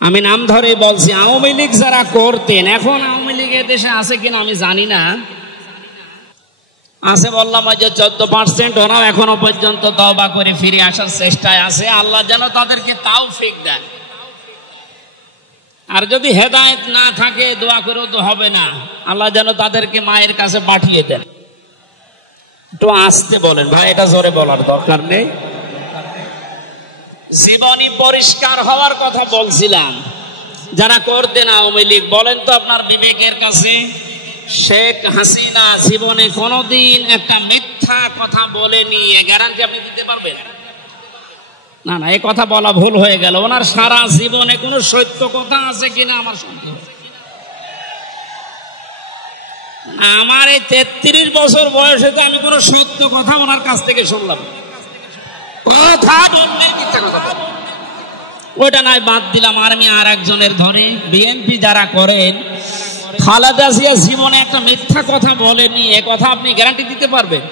আমি নাম ধরে বলছি, আওয়ামী লীগ যারা করতেন, এখন আওয়ামী লীগ দেশে আছে কিনা আমি জানি না, আছে বললাম ওই যে 14%, ওরাও এখনো পর্যন্ত তওবা করে ফিরে আসার চেষ্টায় আছে। আল্লাহ যেন তাদেরকে তাওফিক দেন। আর যদি হেদায়েত না থাকে দোয়া করেও তো হবে না, আল্লাহ যেন তাদেরকে মায়ের কাছে পাঠিয়ে দেন। একটু আস্তে বলেন ভাই, এটা জোরে বলার দরকার নেই। জীবনী পরিষ্কার হওয়ার কথা বলছিলাম। যারা করতেন আওয়ামী লীগ, বলেন তো আপনার বিবেকের কাছে, শেখ হাসিনা জীবনে কোনোদিন একটা মিথ্যা কথা বলেনি, এ গ্যারান্টি আপনি দিতে পারবেন? না না, এই কথা বলা ভুল হয়ে গেল। ওনার সারা জীবনে কোনো সত্য কথা আছে কিনা আমার সন্দেহ। আমার এই 33 বছর বয়সে তো আমি কোনো সত্য কথা ওনার কাছ থেকে শুনলাম। কথা বললে মিথ্যা কথা, ওইটা নাই, বাদ দিলাম। আমি আর একজনের ধরে, বিএনপি যারা করেন, খালেদা জিয়া জীবনে একটা মিথ্যা কথা বলেনি, এ কথা আপনি গ্যারান্টি দিতে পারবেন?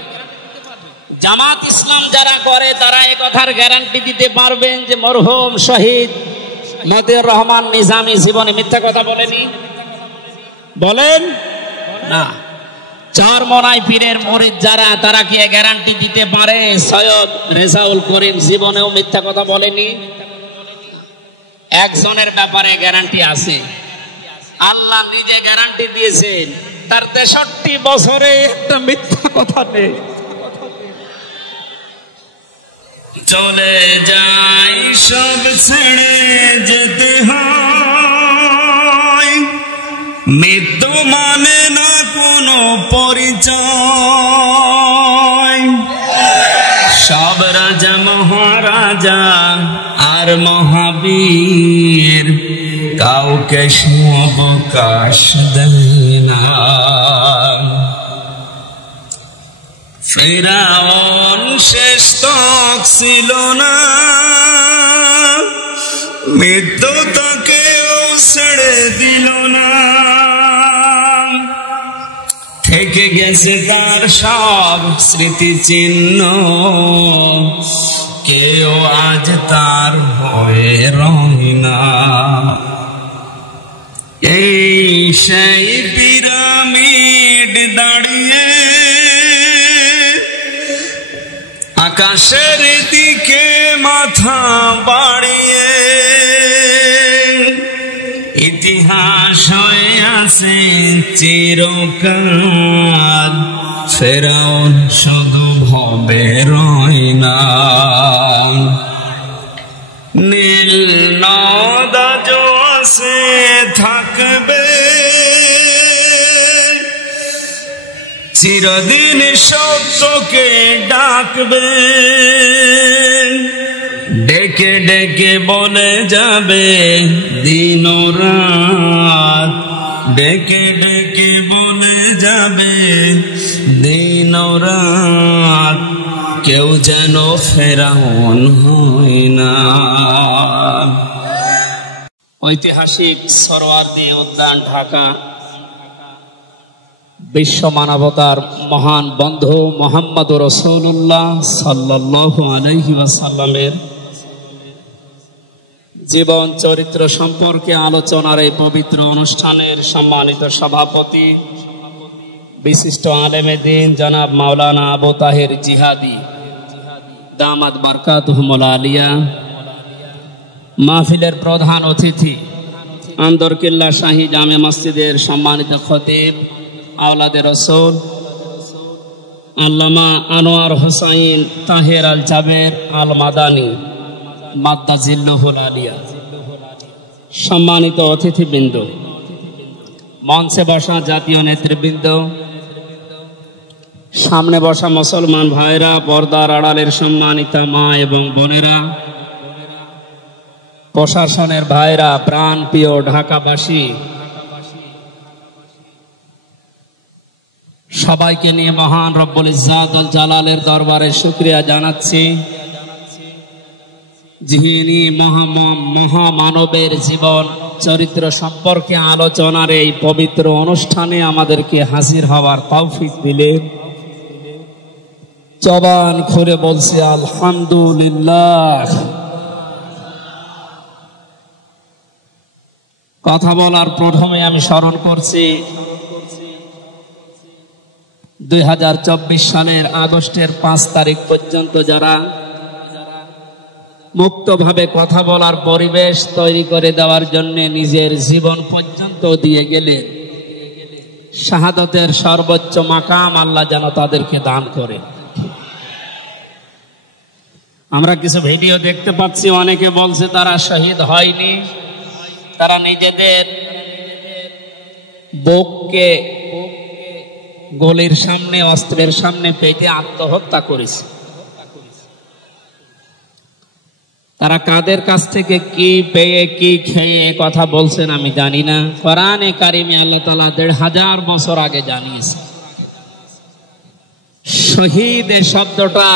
জামাত ইসলাম যারা করে তারা এ কথার গ্যারান্টি দিতে পারবেন যে মরহুম শহীদ মতিউর রহমান নিজামী জীবনে মিথ্যা কথা বলেনি? বলেন না। চরমনাই পীরের মুরিদ যারা, তারা কি গ্যারান্টি দিতে পারে সৈয়দ রেজাউল করিম জীবনেও মিথ্যা কথা বলেনি? একজনের ব্যাপারে গ্যারান্টি আছে, আল্লাহ নিজে গ্যারান্টি দিয়েছেন, তার 63 বছরে একটা মিথ্যা কথা নেই। চলে যাই সব ছেড়ে যেতে হয়, মৃত্যু মানে না কোনো পরিচয়। সব রাজা মহারাজা আর মহাবীর কাউকে অবকাশ দেয় না। ফিরআউন শেষ তক ছিল না, মৃত্যু তাকেও ছেড়ে দিল না। থেকে গেছে তার সব স্মৃতিচিহ্ন, কেউ আজ তার হয়ে রয় না। এই সেই পিরামিড দাঁড়িয়ে আকাশের দিকে মাথা বাড়িয়ে, ইতিহাস হয়ে আছে চিরকাল। ফেরাউন শুধু ভবে রয় না। নীল নদ আছে থাকবে, চিরদিন সত্যকে ডাকবে। ডেকে ডেকে বলে যাবে দিন রাত, ডেকে ডেকে বলে যাবে দিন রাত। কেউ যেন ফেরাউন হয় না। ঐতিহাসিক সরোয়ার্দী উদ্যান, ঢাকা। বিশ্ব মানবতার মহান বন্ধু মুহাম্মদুর রাসূলুল্লাহ সাল্লাল্লাহু আলাইহি ওয়াসাল্লামের জীবন চরিত্র সম্পর্কে আলোচনার এই পবিত্র অনুষ্ঠানের সম্মানিত সভাপতি, বিশিষ্ট আলেমে দ্বীন জনাব মাওলানা আবু তাহের জিহাদি দামাত বারকাতুহুল আলিয়া, মাহফিলের প্রধান অতিথি, আন্দরকিল্লা শাহী জামে মসজিদের সম্মানিত খতিব আওলাদে রাসূল আল্লামা আনোয়ার হোসাইন তাহের আল জাবের আল মাদানী মাদ্দাজিল্লুহুল আলিয়া, সম্মানিত অতিথিবৃন্দ, মঞ্চে বসা জাতীয় নেতৃবৃন্দ, সামনে বসা মুসলমান ভাইরা, পর্দার আড়ালের সম্মানিত মা এবং বোনেরা, প্রশাসনের ভাইরা, প্রাণ প্রিয় ঢাকাবাসী, সবাইকে নিয়ে মহান রব্বুল ইজ্জাত ওয়াল জালালের দরবারে শুকরিয়া জানাচ্ছি, যিনি মহামানবের জীবন চরিত্র সম্পর্কে আলোচনার এই পবিত্র অনুষ্ঠানে আমাদেরকে হাজির হওয়ার তৌফিক দিলেন। জবান খুলে বলছি আলহামদুলিল্লাহ। কথা বলার প্রথমে আমি স্মরণ করছি 2024 সালের আগস্টের 5 তারিখ পর্যন্ত যারা মুক্তভাবে কথা বলার পরিবেশ তৈরি করে দেওয়ার জন্য নিজের জীবন পর্যন্ত দিয়ে গেলেন, শাহাদাতের সর্বোচ্চ মাকাম আল্লাহ যেন তাদেরকে দান করে। আমরা কিছু ভিডিও দেখতে পাচ্ছি, অনেকে বলছে তারা শহীদ হয়নি, তারা নিজেদের বুককে গলির সামনে অস্ত্রের সামনে পেতে আত্মহত্যা করেছে। তারা কাদের কাছ থেকে কি পেয়ে কি খেয়ে কথা বলছেন আমি জানি না। কোরআনে কারিমে আল্লাহ তাআলা 1500 বছর আগে জানিয়েছে। শহীদ এই শব্দটা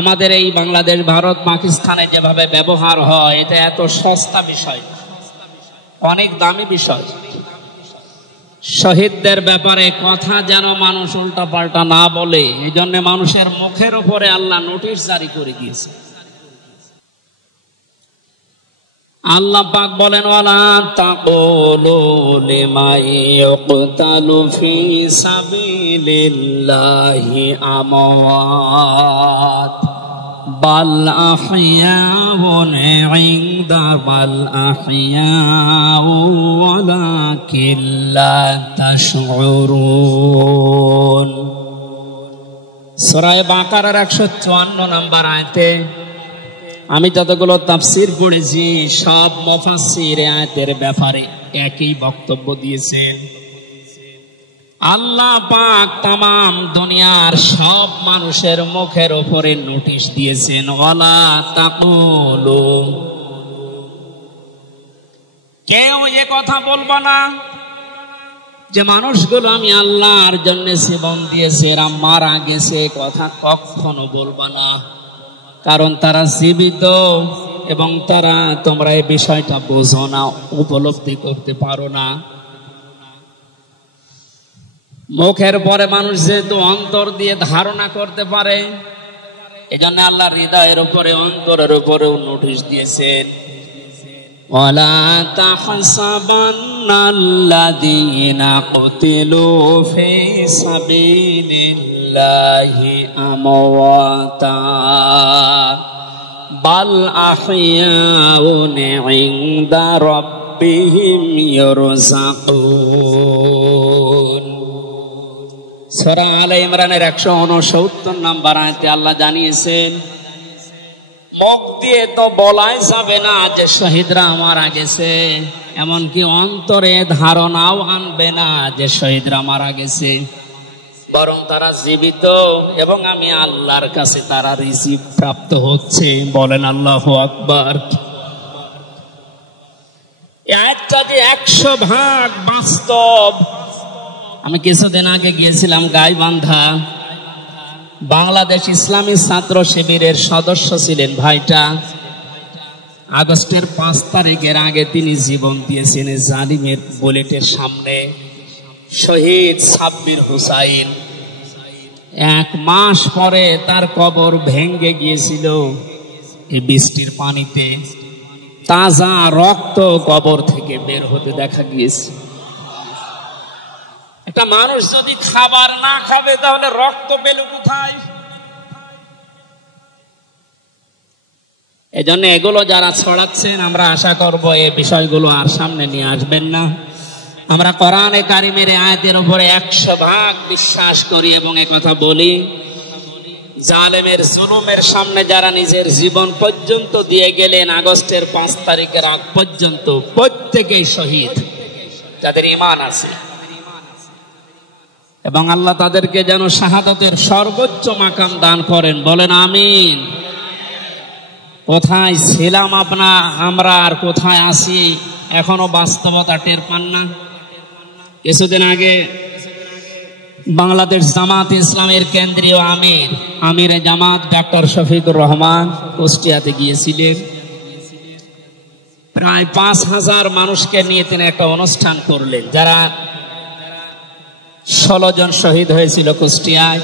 আমাদের এই বাংলাদেশ, ভারত, পাকিস্তানে যেভাবে ব্যবহার হয়, এটা এত সস্তা বিষয়, অনেক দামি বিষয়। শহীদদের ব্যাপারে কথা যেন মানুষ উল্টা পাল্টা না বলে, এই জন্য মানুষের মুখের উপরে আল্লাহ নোটিশ জারি করে দিয়েছে। আল্লাহ পাক বলেন, ওয়ালা তাকুলু লিমান ইউকতালু ফি সাবিলিল্লাহি আমওয়াত বাল আহইয়াউন ইনদা বাল আহইয়াউ ওয়ালাকিন লা তাশউরুন। সূরা বাকারার 154 নম্বর আয়াতে আমি যতগুলো তাফসীর পড়েছি, সব মুফাসসির আয়াতের ব্যাপারে একই বক্তব্য দিয়েছেন। আল্লাহ পাক তামাম দুনিয়ার সব মানুষের মুখের উপরে নোটিশ দিয়েছেন, ওয়ালা তাকুলু, কেউ এ কথা বলবো না যে মানুষগুলো আমি আল্লাহর জন্য জীবন দিয়েছে, এরা মারা গেছে, কথা কখনো বলবো না। কারণ তারা জীবিত এবং তারা, তোমরা এই বিষয়টা বোঝো না, উপলব্ধি করতে পারো না। মুখের পরে মানুষ যেহেতু অন্তর দিয়ে ধারণা করতে পারে, এজন্য আল্লাহ হৃদয়ের উপরে, অন্তরের উপরেও নোটিশ দিয়েছেন, ওয়ালা তাহসাবান্নাল্লাযীনা কুতিলু ফী সাবিলিল্লাহি আমওয়াতা বাল আহইয়াউন ইনদা রাব্বিহিম ইরযাকুন। সূরা আলে ইমরানের 169 নম্বর আয়াতে আল্লাহ জানিয়েছেন, মুখ দিয়ে তো বলাই যাবে না যে শহীদরা মারা গেছে, এমনকি অন্তরে ধারণাও আনবে না যে শহীদরা মারা গেছে, বরং তারা জীবিত এবং আমি আল্লাহর কাছে তারা রিজিক প্রাপ্ত হচ্ছে। বলেন আল্লাহু আকবার। এই আয়াতটা যে 100% বাস্তব। আমি কিছুদিন আগে গিয়েছিলাম গাইবান্ধা, বাংলাদেশ ইসলামী ছাত্র শিবিরের সদস্য ছিলেন ভাইটা। আগস্টের 5 তারিখের আগে তিনি জীবন দিয়েছেন জালিমের বুলেটের সামনে। শহীদ সাব্বির হুসাইন, 1 মাস পরে তার কবর ভেঙে গিয়েছিল এই বৃষ্টির পানিতে। তাজা রক্ত কবর থেকে বের হতে দেখা গিয়েছে। একটা মানুষ যদি খাবার না খাবে তাহলে রক্ত পেল কোথায়? এজন্য এগুলো যারা ছড়াচ্ছেন, আমরা আশা করব এই বিষয়গুলো আর সামনে নিয়ে আসবেন না। আমরা কোরআনে কারিমের আয়াতের উপরে 100% বিশ্বাস করি এবং একথা বলি, জালেমের জুলুমের সামনে যারা নিজের জীবন পর্যন্ত দিয়ে গেলেন আগস্টের 5 তারিখের আগ পর্যন্ত, প্রত্যেকেই শহীদ যাদের ঈমান আছে, এবং আল্লাহ তাদেরকে যেন শাহাদাতের সর্বোচ্চ মাকাম দান করেন। বলেন আমিন। কোথায় ছিলাম আমরা আর কোথায় আছি এখনো বাস্তবতা টের পান না। কিছুদিন আগে বাংলাদেশ জামাত ইসলামের কেন্দ্রীয় আমির জামাত ডক্টর শফিকুর রহমান কুষ্টিয়াতে গিয়েছিলেন। প্রায় 5000 মানুষকে নিয়ে তিনি একটা অনুষ্ঠান করলেন, যারা 16 জন শহীদ হয়েছিল কুষ্টিয়ায়।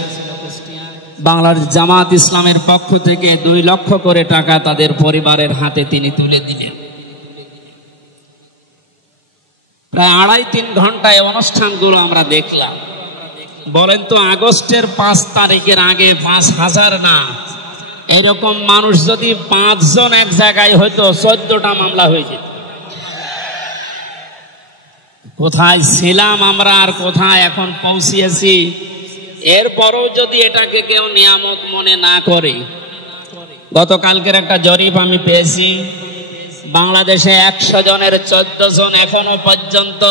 বাংলাদেশ জামাত ইসলামের পক্ষ থেকে 2 লক্ষ করে টাকা তাদের পরিবারের হাতে তিনি তুলে দিলেন। প্রায় 2.5-3 ঘন্টায় অনুষ্ঠানগুলো আমরা দেখলাম। বলেন তো, আগস্টের 5 তারিখের আগে 5,000 না, এরকম মানুষ যদি 5 জন এক জায়গায় হয়তো 14টা মামলা হয়ে যেত। কোথায় ছিলাম আমরা আর কোথায় এখন পৌঁছিয়েছি। এরপরও যদি এটাকে কেউ নিয়ামত মনে না করে, গতকালকের একটা জরিপ আমি পেয়েছি, বাংলাদেশে 100 জনের 14 জন এখনো পর্যন্ত,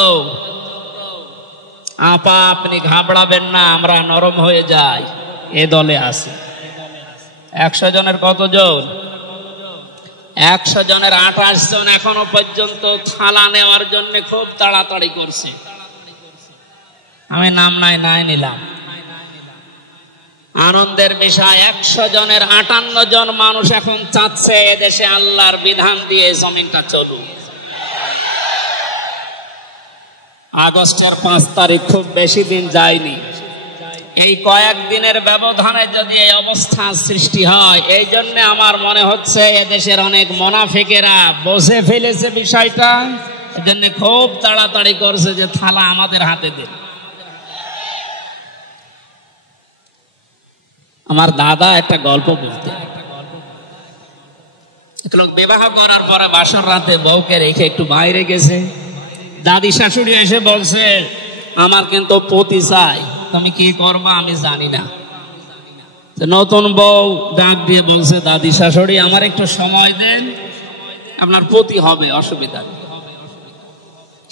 আপা আপনি ঘাবড়াবেন না, আমরা নরম হয়ে যাই, এ দলে আছে। 100 জনের কতজন? 100 জনের 28 জন এখনো পর্যন্ত থালা নেওয়ার জন্য খুব তাড়াতাড়ি করছে। আমি নাম নাই নিলাম। আনন্দের বিষয়, 100 জনের 58 জন মানুষ এখন চাচ্ছে এদেশে আল্লাহর বিধান দিয়ে জমিনটা চলুক। আগস্টের 5 তারিখ খুব বেশি দিন যায়নি। এই কয়েকদিনের ব্যবধানে যদি এই অবস্থা সৃষ্টি হয়, এই জন্য আমার মনে হচ্ছে এদেশের অনেক মুনাফিকেরা বুঝে ফেলেছে বিষয়টা, এজন্য খুব তাড়াতাড়ি করছে যে থালা আমাদের হাতে দিন। আমার দাদা একটা গল্প বলতে, এক লোক বিবাহ করার পরে বাসর রাতে বউকে রেখে একটু বাইরে গেছে। দাদি শাশুড়ি এসে বলছে, আমার কিন্তু পতি চাই, তুমি কি করবা আমি জানি না। নতুন বউ ডাক দিয়ে বলছে, দাদি শাশুড়ি আমার একটু সময় দেন, আপনার পতি হবে, অসুবিধা নেই।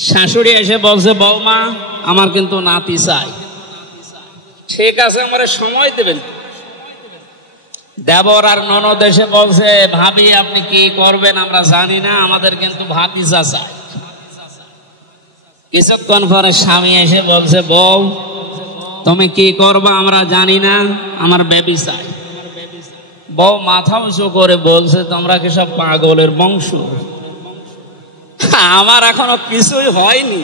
শাশুড়ি এসে বলছে, বৌমা আমার কিন্তু নাতি চাই। ঠিক আছে, আমার সময় দেবেন। দেবর আর ননদ এসে বলছে, ভাবি আপনি কি করবেন আমরা জানি না, আমাদের কিন্তু ভাতিজা চাই। কিছুক্ষণ পরে স্বামী এসে বলছে, বউ তুমি কি করবা আমরা জানি না, আমার বেবি চাই। বউ মাথা উঁচু করে বলছে, তোমরা কি সব পাগলের বংশ? আমার এখনো কিছুই হয়নি,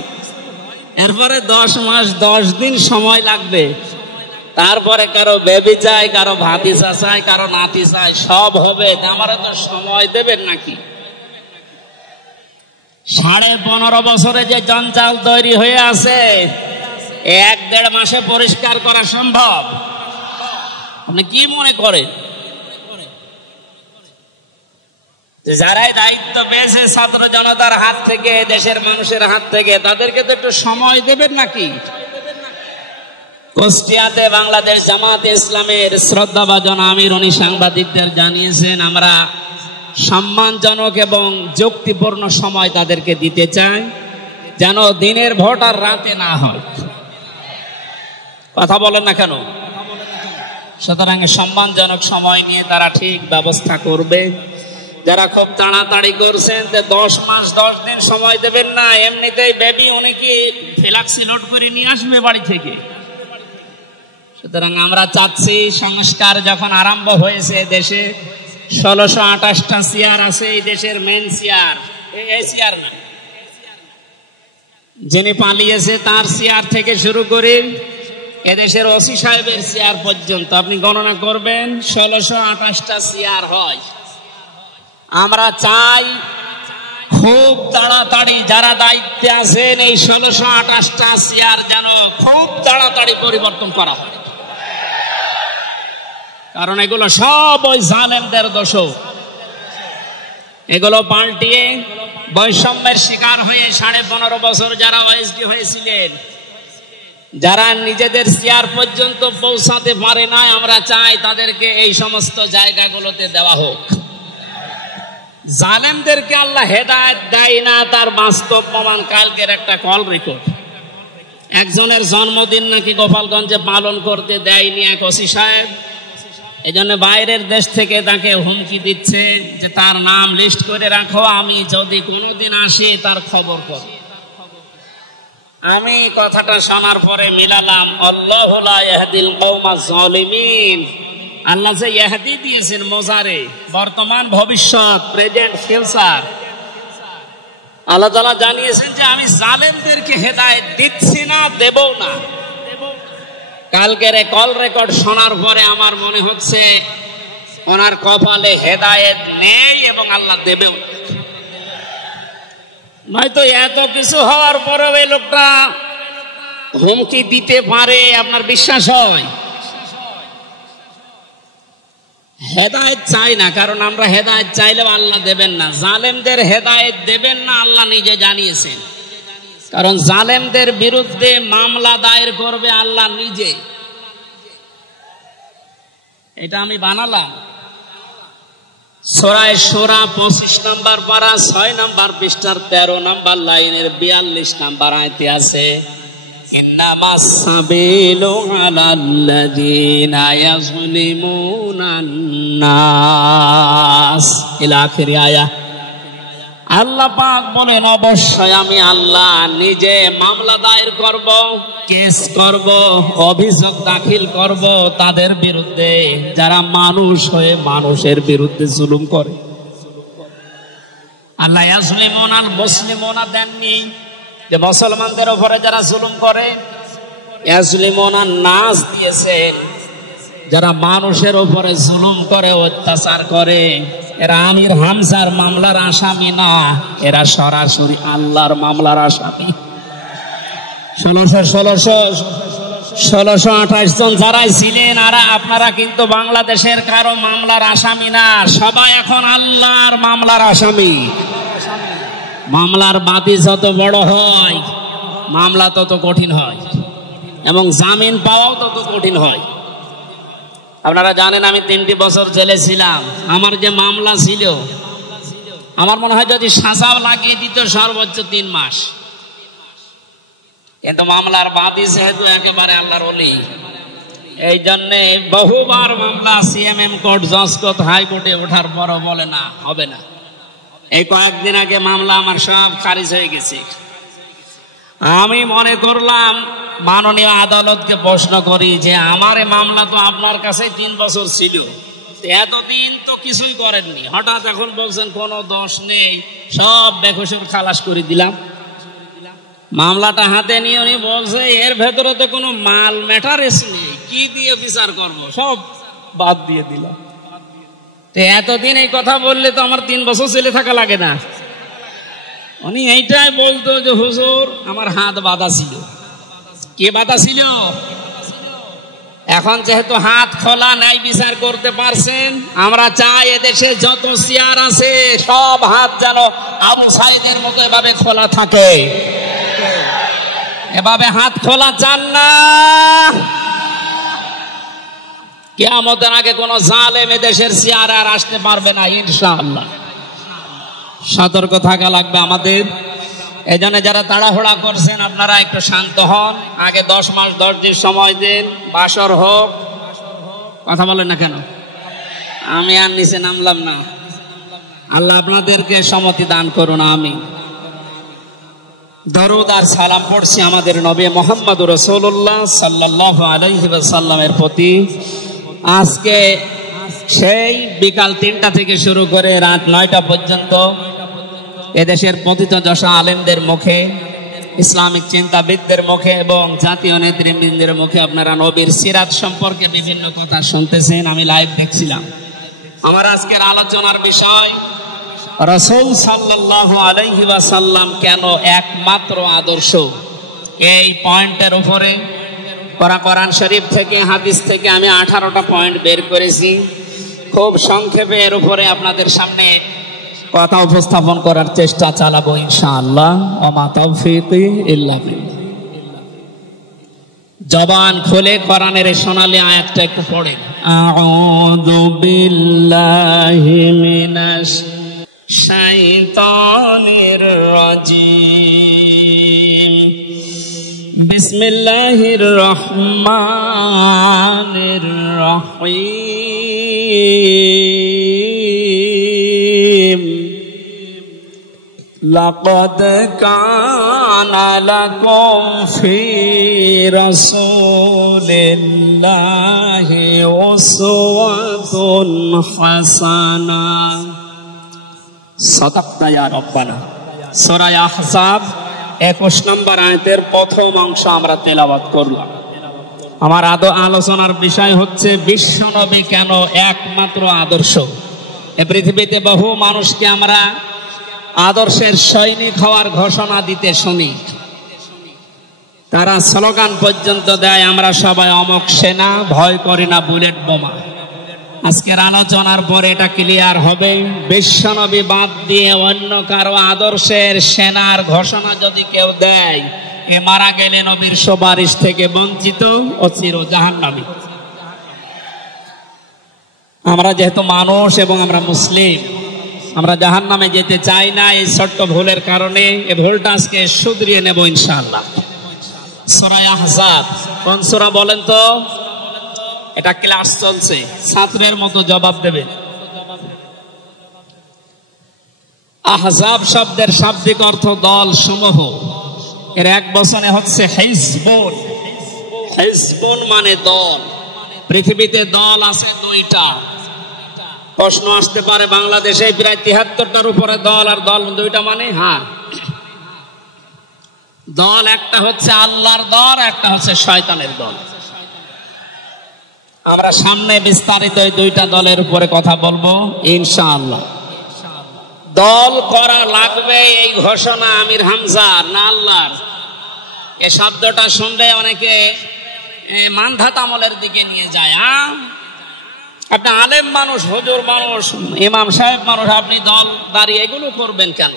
এরপরে 10 মাস 10 দিন সময় লাগবে, তারপরে কারো বেবি চাই, কারো ভাতিজা চাই, কারো নাতি চাই, সব হবে। আমার তো সময় দেবেন নাকি? 15.5 বছরে যে জঞ্জাল তৈরি হয়ে আছে, 1-1.5 মাসে পরিষ্কার করা সম্ভব? আপনি কি মনে করেন? যারাই দায়িত্ব পেয়েছে ছাত্র জনতার হাত থেকে, দেশের মানুষের হাত থেকে, তাদেরকে তো একটু সময় দেবেন নাকি? কুষ্টিয়াতে বাংলাদেশ জামাতে ইসলামের শ্রদ্ধাভাজন আমির উনি সাংবাদিকদের জানিয়েছেন, আমরা সম্মানজনক এবং যুক্তিপূর্ণ সময় তাদেরকে দিতে চাই, যেন দিনের ভোট আর রাতে না হয়। কথা বলেন না কেন? সুতরাং সম্মানজনক সময় নিয়ে তারা ঠিক ব্যবস্থা করবে। যারা খুব তাড়াতাড়ি করছেন, 10 মাস 10 দিন সময় দেবেন না, এমনিতেই বেবি অনেকে ফ্লাক্সি লোড করে নিয়ে আসবে বাড়ি থেকে। সুতরাং আমরা চাচ্ছি, সংস্কার যখন আরম্ভ হয়েছে দেশে, 1628টা চেয়ার আছে এই দেশের মেন চেয়ার, এই চেয়ার না, যিনি পালিয়েছে তার চেয়ার থেকে শুরু করে এদেশের ওসি সাহেবের চেয়ার পর্যন্ত আপনি গণনা করবেন, 1628টা চেয়ার হয়। আমরা চাই খুব তাড়াতাড়ি যারা দায়িত্বে আছেন, এই 1628টা চেয়ার যেন খুব তাড়াতাড়ি পরিবর্তন করা হয়, কারণ এগুলো সব ওই জালেমদের দোষ। এগুলো পাল্টিয়ে বৈষম্যের শিকার হয়ে 15.5 বছর যারা ওএসডি হয়েছিলেন, যারা নিজেদের চেয়ার পর্যন্ত পৌঁছাতে পারে না, আমরা চাই তাদেরকে এই সমস্ত জায়গাগুলোতে দেওয়া হোক। জালেমদেরকে আল্লাহ হেদায়েত দেয় না, তার বাস্তব প্রমাণ কালকের একটা কল রেকর্ড। একজনের জন্মদিন নাকি গোপালগঞ্জে পালন করতে দেয়নি এক ওসি সাহেব, এজন্য বাইরের দেশ থেকে তাকে হুমকি দিচ্ছে যে তার নাম লিস্ট করে রাখো, আমি যদি কোনোদিন আসি তার খবর করো। আমি কথাটা শোনার পরে মিলালাম, আল্লাহু লা ইয়াহদিল কওমাজ জালিমিন। আল্লাহ যে ইহদি দিয়েছেন মোজারে, বর্তমান ভবিষ্যৎ, প্রেজেন্ট ফিউচার, আল্লাহ তাআলা জানিয়েছেন যে আমি জালেমদেরকে হেদায়েত দিচ্ছি না, দেব না। কালকের কল রেকর্ড শোনার পরে আমার মনে হচ্ছে ওনার কপালে হেদায়েত নেই এবং আল্লাহ দেবেও। নয়তো এত কিছু হওয়ার পরেও এই লোকটা হুমকি দিতে পারে, আপনার বিশ্বাস হয়? হেদায়েত চাই না, কারণ আমরা হেদায়েত চাইলেও আল্লাহ দেবেন না। জালেমদের হেদায়েত দেবেন না, আল্লাহ নিজে জানিয়েছেন। কারণ জালেমদের বিরুদ্ধে মামলা দায়ের করবে আল্লাহ নিজে। এটা আমি বানালাম। সূরা শূরা 25 নম্বর পারা 6 নম্বর পৃষ্ঠার 13 নম্বর লাইনের 42 নম্বর আয়াতে আছে, ইন্নামাস সাবিলু আলাল্লাযীনা ইয়াযলিমুনান নাস ইলা আখির আয়াত। আল্লাহ পাক বলেন, অবশ্যই আমি আল্লাহ নিজে মামলা দায়ের করব, কেস করব, অভিযোগ দাখিল করব তাদের বিরুদ্ধে যারা মানুষ হয়ে মানুষের বিরুদ্ধে জুলুম করে। আল্লাহ ইয়াজলিমুনাল মুসলিমুনা দেননি, যে মুসলমানদের উপরে যারা জুলুম করে, ইয়াজলিমুনান নাস দিয়েছেন, যারা মানুষের উপরে জুলুম করে, অত্যাচার করে। এরা আমির হামজার মামলার আসামি না, এরা সরাসরি আল্লাহর মামলার আসামি। 1628 জন যারাই ছিলেন, আর আপনারা কিন্তু বাংলাদেশের কারো মামলার আসামি না, সবাই এখন আল্লাহর মামলার আসামি। মামলার বাদী যত বড় হয়, মামলা তত কঠিন হয়, এবং জামিন পাওয়াও তত কঠিন হয়। আপনারা জানেন আমি 3টি বছর জেলে ছিলাম। আমার যে মামলা ছিল, আমার মনে হয় যদি সাজাও লাগিয়ে দিত সর্বোচ্চ 3 মাস। কিন্তু মামলার বাদী যেহেতু একেবারে আল্লাহর ওলি, এই জন্যে বহুবার মামলা সিএমএম কোর্ট, জজ কোর্ট, হাইকোর্টে ওঠার পরও বলে না, হবে না। এই কয়েকদিন আগে মামলা আমার সব খারিজ হয়ে গেছে। আমি মনে করলাম মাননীয় আদালতকে প্রশ্ন করি যে আমার এই মামলা তো আপনার কাছে 3 বছর ছিল, এতদিন তো কিছুই করেননি, হঠাৎ এখন বলছেন কোনো দোষ নেই, সব বেকসুর খালাস করে দিলাম। মামলাটা হাতে নিয়ে উনি বলছে এর ভেতরে তো কোনো মাল ম্যাটারেস নেই, কি দিয়ে বিচার করব, সব বাদ দিয়ে দিলাম। তো এতদিন এই কথা বললে তো আমার 3 বছর জেলে থাকা লাগে না। উনি এইটাই বলতো যে হুজুর আমার হাত বাঁধা ছিল। কে বাঁধা ছিল? এখন যেহেতু হাত খোলা নাই, বিচার করতে পারছেন, আমরা চাই এদেশে যত চেয়ার আছে সব হাত যেন আবু সাইদের মতো এভাবে খোলা থাকে। এভাবে হাত খোলা চান না? কিয়ামতের আগে কোন জালেম এদেশের চেয়ারে আর আসতে পারবে না ইনশাআল্লাহ। সতর্ক থাকা লাগবে আমাদের। এই জন্য যারা তাড়াহুড়া করছেন আপনারা একটু শান্ত হন, আগে 10 মাস 10 দিন সময় দেন, বাসর হোক। কথা বলেন না কেন? আমি আর নিচে নামলাম না। আল্লাহ আপনাদেরকে সম্মতি দান করুন, আমিন। দরুদ আর সালাম পড়ছি আমাদের নবী মুহাম্মদুর রাসূলুল্লাহ সাল্লাল্লাহু আলাইহি ওয়াসাল্লামের প্রতি। আজকে সেই বিকাল 3টা থেকে শুরু করে রাত 9টা পর্যন্ত এদেশের পতিতযশা আলেমদের মুখে, ইসলামিক চিন্তাবিদদের মুখে এবং জাতীয় নেতৃবৃন্দের মুখে আপনারা নবীর সিরাত সম্পর্কে বিভিন্ন কথা শুনতেছেন। আমি লাইভ দেখছিলাম। আমার আজকের আলোচনার বিষয় রাসূল সাল্লাল্লাহু আলাইহি ওয়াসাল্লাম কেন একমাত্র আদর্শ। এই পয়েন্টের উপরে কোরআন শরীফ থেকে, হাদিস থেকে আমি 18টা পয়েন্ট বের করেছি। খুব সংক্ষেপে এর উপরে আপনাদের সামনে কথা উপস্থাপন করার চেষ্টা চালাবো ইনশাআল্লাহ। ওয়া মা তাওফীকি ইল্লা বিল্লাহ। জবান খুলে কোরআনের সোনালী আয়াতটা একটু পড়েন। আউযু বিল্লাহি মিনাশ শাইতানির রাজিম। বিসমিল্লাহির রহমানির রহিম। লাকাদ কানা লাকুম ফি রাসূলিল্লাহি উসওয়াতুন হাসানাহ। সাদাকতা ইয়া রাব্বানা। সূরা আহজাব 21 নম্বর আয়াতের প্রথম অংশ আমরা তেলাওয়াত করলাম। আমার আলোচনার বিষয় হচ্ছে বিশ্বনবী কেন একমাত্র আদর্শ। এই পৃথিবীতে বহু মানুষকে আমরা আদর্শের সৈনিক হওয়ার ঘোষণা দিতে শুনি। তারা স্লোগান পর্যন্ত দেয়, আমরা সবাই অমক সেনা, ভয় করি না বুলেট বোমা। আজকের আলোচনার পরে এটা ক্লিয়ার হবে। বিশ্বনবী বাদ দিয়ে অন্য কারো আদর্শের সেনার ঘোষণা যদি কেউ দেয়, এ মারা গেলে নবীর সুপারিশ থেকে বঞ্চিত ও চির জাহান্নামী। আমরা যেহেতু মানুষ এবং আমরা মুসলিম, আমরা জাহান্নামে যেতে চাই না। এই ছোট্ট ভুলের কারণে এই ভুলটা আজকে শুধরিয়ে নেব ইনশাআল্লাহ। সূরা আহজাব কোন সূরা বলেন তো? এটা ক্লাস চলছে, ছাত্রের মতো জবাব দেবে। আহজাব শব্দের শাব্দিক অর্থ দল সমূহ। এর এক বচনে হচ্ছে হিজবুন। হিজবুন মানে দল। পৃথিবীতে দল আছে দুইটা। প্রশ্ন আসতে পারে, বাংলাদেশে প্রায় ৭৩টার উপরে দল, আর দল দুইটা মানে? হ্যাঁ, দল একটা হচ্ছে আল্লাহর দল, একটা হচ্ছে শয়তানের দল। আমরা সামনে বিস্তারিত এই দুইটা দলের উপরে কথা বলবো ইনশাআল্লাহ। দল করা লাগবে এই ঘোষণা আমির হামজার না আল্লাহর? এই শব্দটা শুনলে অনেকে মানধাত আমলের দিকে নিয়ে যায়। আপনি আলেম মানুষ, হুজুর মানুষ, ইমাম সাহেব মানুষ, আপনি দল দাঁড়িয়ে এগুলো করবেন কেন?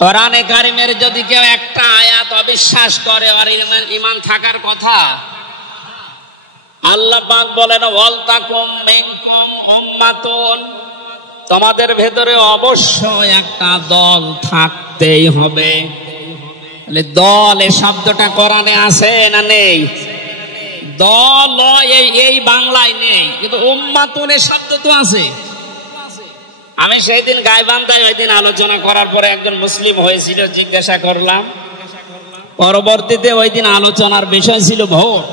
কোরআনে কারিমের যদি কেউ একটা আয়াত অবিশ্বাস করে, আর ঈমান থাকার কথা। আল্লাহ পাক বলেন, ওয়ালতাকুম মিনকুম উম্মাতুন, তোমাদের ভেতরে অবশ্যই একটা দল থাকতেই হবে। দল এই শব্দটা কোরআনে আছে না নেই? দল এই বাংলায় নেই, কিন্তু উম্মাতুন এই শব্দ তো আছে। আমি সেই দিন গাইবান্ধায় ওই দিন আলোচনা করার পরে একজন মুসলিম হয়েছিল, জিজ্ঞাসা করলাম। পরবর্তীতে ওই দিন আলোচনার বিষয় ছিল ভোট।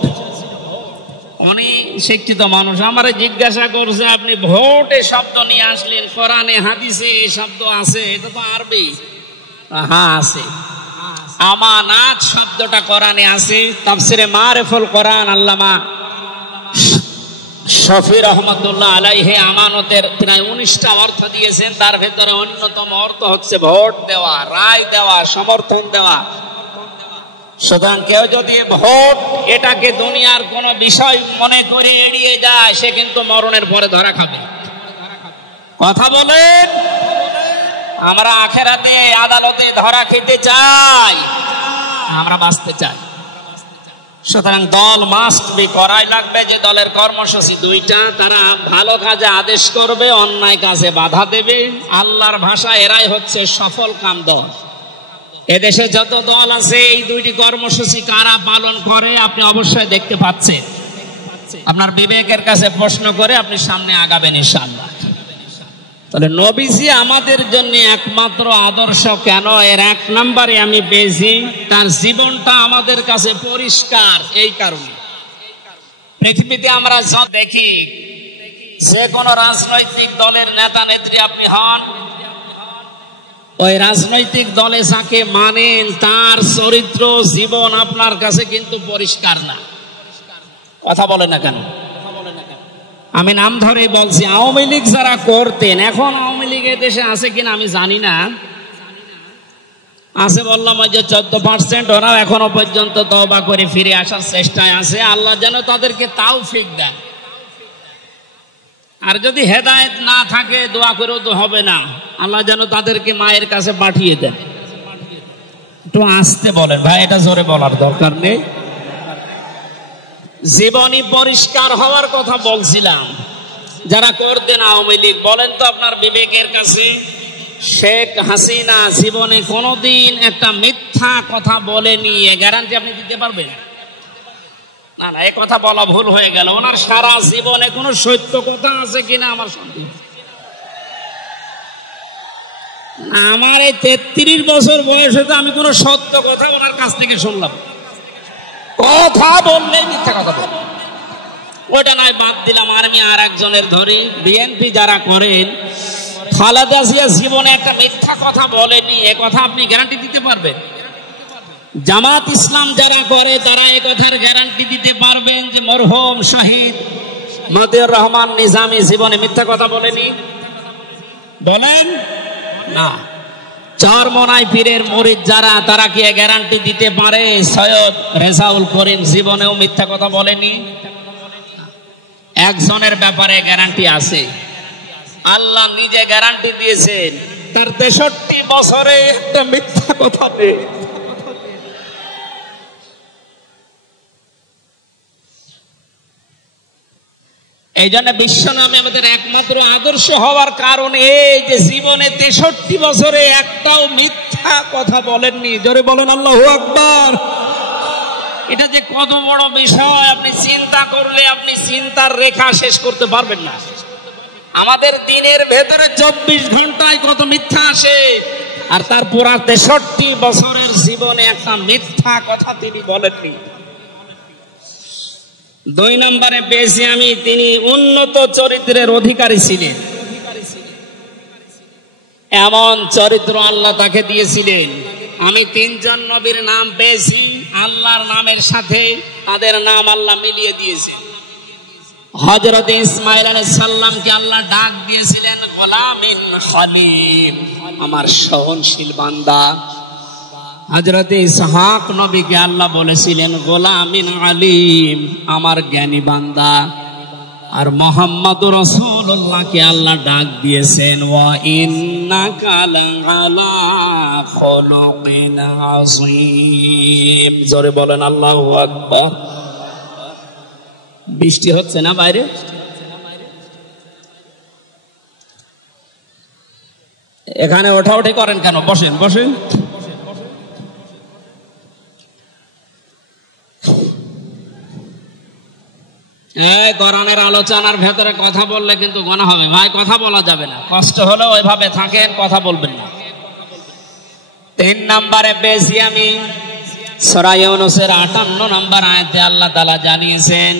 অনেক শিক্ষিত মানুষ আমারে জিজ্ঞাসা করছে, আপনি ভোট এই শব্দ নিয়ে আসলেন, কোরআনে হাদিসে এই শব্দ আছে? এটা তো আরবি। হ্যাঁ আছে। আমানাত শব্দটা কোরআনে আছে। তাফসিরে মারিফুল কোরআন আল্লামা শফি রহমতুল্লাহ আলাইহি আমানতের প্রায় 19টা অর্থ দিয়েছেন। তার ভেতরে অন্যতম অর্থ হচ্ছে ভোট দেওয়া, রায় দেওয়া, সমর্থন দেওয়া। সুতরাং কেউ যদি ভোট এটাকে দুনিয়ার কোন বিষয় মনে করে এড়িয়ে যায়, সে কিন্তু মরণের পরে ধরা খাবে। কথা বলেন, আমরা আখেরাতে আদালতে ধরা খেতে চাই, আমরা বাঁচতে চাই। সুতরাং দল মাস্ট বি, করাই লাগবে। যে দলের কর্মসূচি দুইটা, তারা ভালো কাজে আদেশ করবে, অন্যায় কাজে বাধা দেবে। আল্লাহর ভাষা এরাই হচ্ছে সফল কাম দল। এদেশে যত দল আছে, এই দুইটি কর্মসূচি কারা পালন করে আপনি অবশ্যই দেখতে পাচ্ছেন। আপনার বিবেকের কাছে প্রশ্ন করে আপনি সামনে আগাবেন ইনশাআল্লাহ। তাহলে নবীজি আমাদের জন্য একমাত্র আদর্শ কেন? এর এক নম্বরে আমি পেয়েছি, তার জীবনটা আমাদের কাছে পরিষ্কার। এই কারণে পৃথিবীতে আমরা যা দেখি, যে কোনো রাজনৈতিক দলের নেতা নেত্রী আপনি হন, ওই রাজনৈতিক দলে যাকে মানেন তার চরিত্র জীবন আপনার কাছে কিন্তু পরিষ্কার না। কথা বলে না কেন? আমি নাম ধরে বলছি, আওয়ামী লীগ যারা করতেন, এখন আওয়ামী লীগ দেশে আছে কিনা আমি জানি না। আছে বললাম ওই যে 14%, ওরাও এখনো পর্যন্ত তওবা করে ফিরে আসার চেষ্টায় আছে। আল্লাহ যেন তাদেরকে তাওফিক দেন। আর যদি হেদায়েত না থাকে, দোয়া করেও তো হবে না। আল্লাহ যেন তাদেরকে মায়ের কাছে পাঠিয়ে দেন। একটু আস্তে বলেন ভাই, এটা জোরে বলার দরকার নেই। জীবনী পরিষ্কার হওয়ার কথা বলছিলাম। যারা করতেন আওয়ামী লীগ, বলেন তো আপনার বিবেকের কাছে, শেখ হাসিনা জীবনে কোনোদিন একটা মিথ্যা কথা বলেনি, এ গ্যারান্টি আপনি দিতে পারবেন? না না, এ কথা বলা ভুল হয়ে গেল। ওনার সারা জীবনে কোনো সত্য কথা আছে কিনা আমার সন্দেহ। আমার এই 33 বছর বয়সে তো আমি কোনো সত্য কথা ওনার কাছ থেকে শুনলাম। কথা বললে মিথ্যা কথা বল, ওটা নয় বাদ দিলাম। আমি আর একজনের ধরি, বিএনপি যারা করেন, খালেদা জিয়া জীবনে একটা মিথ্যা কথা বলেনি, এ কথা আপনি গ্যারান্টি দিতে পারবেন? জামাত ইসলাম যারা করে, তারা এ কথার গ্যারান্টি দিতে পারবেন যে মরহুম শহীদ মতিউর রহমান নিজামী জীবনে মিথ্যা কথা বলেনি? বলেন না। চরমনাই পীরের মুরিদ যারা, তারা কি গ্যারান্টি দিতে পারে সৈয়দ রেজাউল করিম জীবনেও মিথ্যা কথা বলেনি? একজনের ব্যাপারে গ্যারান্টি আছে, আল্লাহ নিজে গ্যারান্টি দিয়েছেন, তার 63 বছরে একটা মিথ্যা কথা নেই। এই জন্য বিশ্ব নামে আমাদের একমাত্র আদর্শ হওয়ার কারণ এই যে জীবনে 63 বছরে একটাও মিথ্যা কথা বলেননি। জোরে বলেন আল্লাহু আকবার। এটা যে কত বড় বিষয় আপনি চিন্তা করলে আপনি চিন্তার রেখা শেষ করতে পারবেন না। আমাদের দিনের ভেতরে 24 ঘন্টায় কত মিথ্যা আসে, আর তার পুরা 63 বছরের জীবনে একটা মিথ্যা কথা তিনি বলেননি। 2 নম্বরে পেয়েছি আমি, তিনি উন্নত চরিত্রের অধিকারী ছিলেন। এমন চরিত্র আল্লাহ তাকে দিয়েছিলেন। আমি 3 জন নবীর নাম পেয়েছি, আল্লাহর নামের সাথে তাদের নাম আল্লাহ মিলিয়ে দিয়েছেন। হযরত ইসমাঈল আলাইহিস সালামকে আল্লাহ ডাক দিয়েছিলেন গোলামিন খলিল, আমার সহনশীল বান্দা। হযরত ইসহাক নবীকে আল্লাহ বলেছিলেন গোলামিন আলিম, আমার জ্ঞানী বান্দা। আর মুহাম্মদুর রাসূলুল্লাহকে আল্লাহ ডাক দিয়েছেন ওয়া ইন্নাকা লাআলা খুলুকিন আযীম। জোরে বলেন আল্লাহু আকবার। বৃষ্টি হচ্ছে না বাইরে? এখানে ওঠাউঠি করেন কেন? বসেন বসেন। এই কোরআনের আলোচনার ভেতরে কথা বললে কিন্তু গুনাহ হবে ভাই, কথা বলা যাবে না। কষ্ট হলে ওইভাবে থাকেন, কথা বলবেন না। 3 নম্বরে পেয়েছি আমি সূরা ইউনূসের 58 নম্বর আয়াতে আল্লাহ তাআলা জানিয়েছেন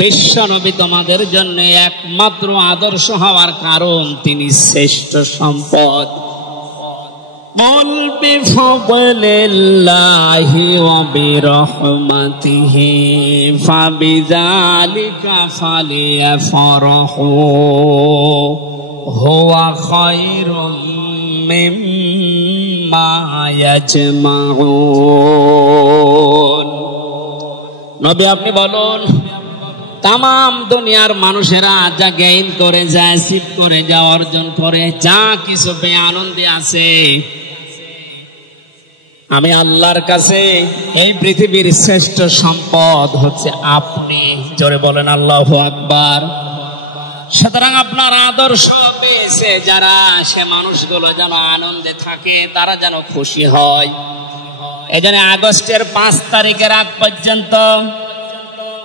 বিশ্ব নবী তোমাদের জন্য একমাত্র আদর্শ হওয়ার কারণ তিনি শ্রেষ্ঠ সম্পদ। قل بفضل الله وبرحمته فبذلك فليفرحوا هو خير مما يجمعون। নবী আপনি বলুন, তাম দুনিয়ার মানুষেরা যা গেইন করে, যা অ্যাচিভ করে, যা অর্জন করে, যা কিছু পেয়ে আনন্দে আছে, আমি আল্লাহর কাছে এই পৃথিবীর শ্রেষ্ঠ সম্পদ হচ্ছে আপনি। জোরে বলেন আল্লাহু আকবার। সুতরাং আপনার আদর্শ পেয়েছে যারা, সে মানুষগুলো যেন আনন্দে থাকে, তারা যেন খুশি হয়। এই জন্য আগস্টের 5 তারিখের আগ পর্যন্ত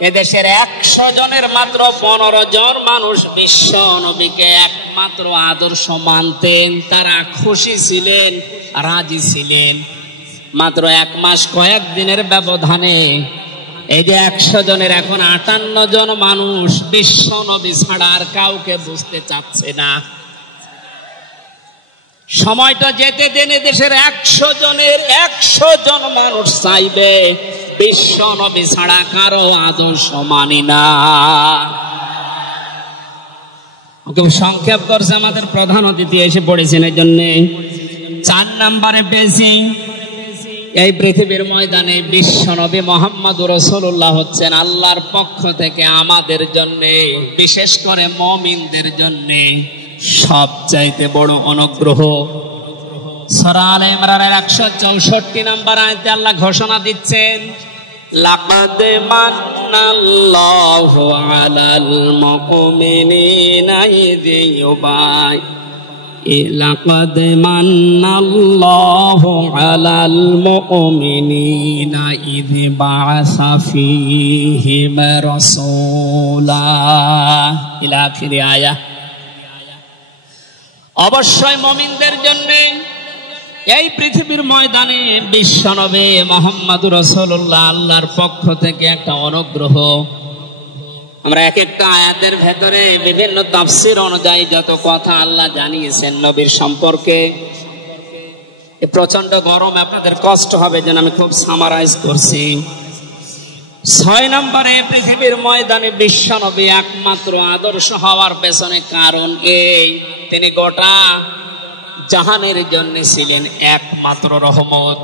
এদেশের 100 জনের মাত্র 15 জন মানুষ বিশ্ব নবীকে একমাত্র আদর্শ মানতেন। তারা খুশি ছিলেন, রাজি ছিলেন। মাত্র 1 মাস কয়েক দিনের ব্যবধানে এই যে 100 জনের এখন 58 জন মানুষ বিশ্ব নবী ছাড়া আর কাউকে বুঝতে চাচ্ছে না। সময়টা যেতে দেন, দেশের 100 জনের 100 জন মানুষ চাইবে বিশ্ব নবী ছাড়া কারো আদর্শ মানি না। খুব সংক্ষেপ করছে, আমাদের প্রধান অতিথি এসে পড়েছেন। এই জন্য 4 নম্বরে পেয়েছি এই পৃথিবীর ময়দানে বিশ্ব নবী মুহাম্মদুর রাসূলুল্লাহ হচ্ছেন আল্লাহর পক্ষ থেকে আমাদের জন্য, বিশেষ করে মুমিনদের জন্য সবচাইতে বড় অনুগ্রহ। সূরা আলে ইমরানের 164 নম্বর আয়াতে আল্লাহ ঘোষণা দিচ্ছেন লাকাদ মান্নাল্লাহু আলাল মুমিনিনা ইয লাকাদ মান্নাল্লাহু আলাল মুমিনিনা ইয বা'আসা ফীহিম রাসূলা ইলা আখির আয়াত। অবশ্যই মুমিনদের জন্য এই পৃথিবীর ময়দানে বিশ্বনবী মুহাম্মদুর রাসূলুল্লাহ আল্লাহর পক্ষ থেকে একটা অনুগ্রহ। আমরা এক একটা আয়াতের ভেতরে বিভিন্ন তাফসীর অনুযায়ী যত কথা আল্লাহ জানিয়েছেন নবীর সম্পর্কে, প্রচন্ড গরম, আপনাদের কষ্ট হবে যেন আমি খুব সামারাইজ করছি। 6 নম্বরে পৃথিবীর ময়দানে বিশ্বনবী একমাত্র আদর্শ হওয়ার পেছনে কারণ এই, তিনি গোটা জাহানের জন্য ছিলেন একমাত্র রহমত।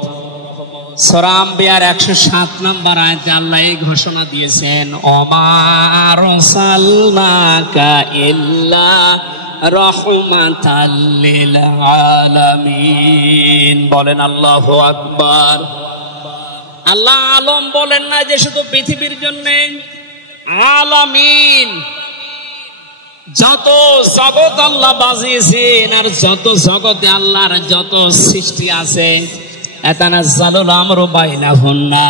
সূরা আম্বিয়ার 107 নম্বর আয়াতে আল্লাহ এই ঘোষণা দিয়েছেন, ওমা আরসালনাকা ইল্লা রাহমাতাল লিল আলামিন। বলেন আল্লাহু আকবার। আল্লাহ আলম বলেন না যে শুধু পৃথিবীর জন্য, আলামিন যত জগৎ আল্লাহ বাজিয়েছেন আর যত জগতে আল্লাহর যত সৃষ্টি আছে, এতানাজ্জালুল আমরু বাইনাহুন্না,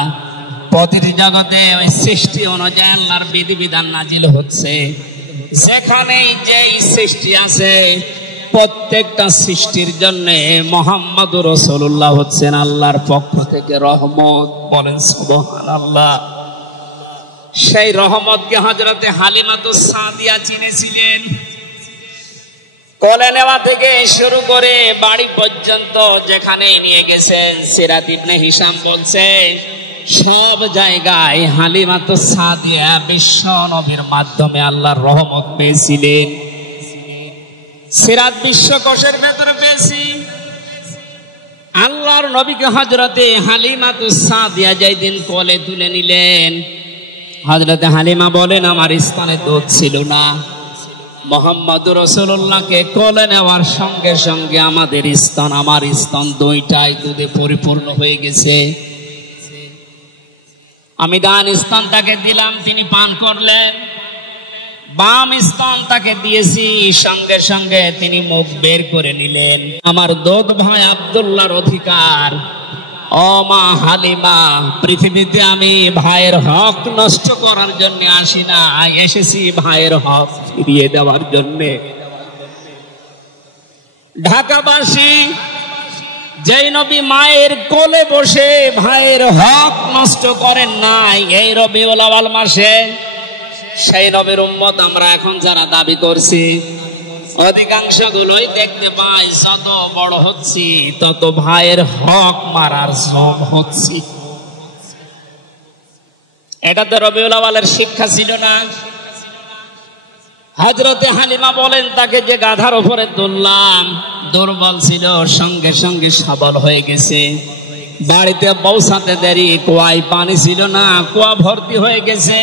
প্রতিটি জগতে ওই সৃষ্টি অনুযায়ী আল্লাহর বিধিবিধান নাজিল হচ্ছে। যেখানেই যেই সৃষ্টি আছে প্রত্যেকটা সৃষ্টির জন্য মুহাম্মদুর রাসূলুল্লাহ হচ্ছেন আল্লাহর পক্ষ থেকে রহমত। বলেন সুবহানাল্লাহ। সেই রহমতকে হযরতে হালিমাতুস সাদিয়া চিনেছিলেন। কোলে নেওয়া থেকে শুরু করে বাড়ি পর্যন্ত যেখানে নিয়ে গেছেন, সিরাত ইবনে হিশাম বলছে সব জায়গায় হালিমাতুস সাদিয়া বিশ্ব নবীর মাধ্যমে আল্লাহর রহমত পেয়েছিলেন। সিরাত বিশ্বকোষের ভেতরে পেয়েছি আল্লাহর নবীকে হযরতে হালিমাতুস সাদিয়া যেদিন কোলে তুলে নিলেন, হযরতে হালিমা বলেন আমার স্তনে দুধ ছিল না। মুহাম্মদুর রাসূলুল্লাহকে কোলে নেওয়ার সঙ্গে সঙ্গে আমাদের স্তন, আমার স্তন দুইটাই দুধে পরিপূর্ণ হয়ে গেছে। আমি ডান স্তন তাকে দিলাম, তিনি পান করলেন। বাম স্তন তাকে দিয়েছি, সঙ্গে সঙ্গে তিনি মুখ বের করে নিলেন। আমার দুধ ভাই আব্দুল্লাহর অধিকার। ও মা হালিমা, পৃথিবীতে আমি ভাইয়ের হক নষ্ট করার জন্য আসি না, এসেছি ভাইয়ের হক ফিরিয়ে দেওয়ার জন্য। ঢাকাবাসী, যেই নবী মায়ের কোলে বসে ভাইয়ের হক নষ্ট করেন নাই এই রবিউল আউয়াল মাসে, সেই নবীর উম্মত আমরা এখন যারা দাবি করছি, অধিকাংশ গুলোই দেখতে পাই যত বড় হচ্ছি তত ভাইয়ের হক মারার জম হচ্ছি। এটা তো রবিউল আউয়ালের শিক্ষা ছিল না। হযরতে হালিমা বলেন তাকে যে গাধার উপরে তুললাম, দুর্বল ছিল, সঙ্গে সঙ্গে সবল হয়ে গেছে। বাড়িতে পৌঁছাতে দেরি, কুয়ায় পানি ছিল না, কুয়া ভর্তি হয়ে গেছে।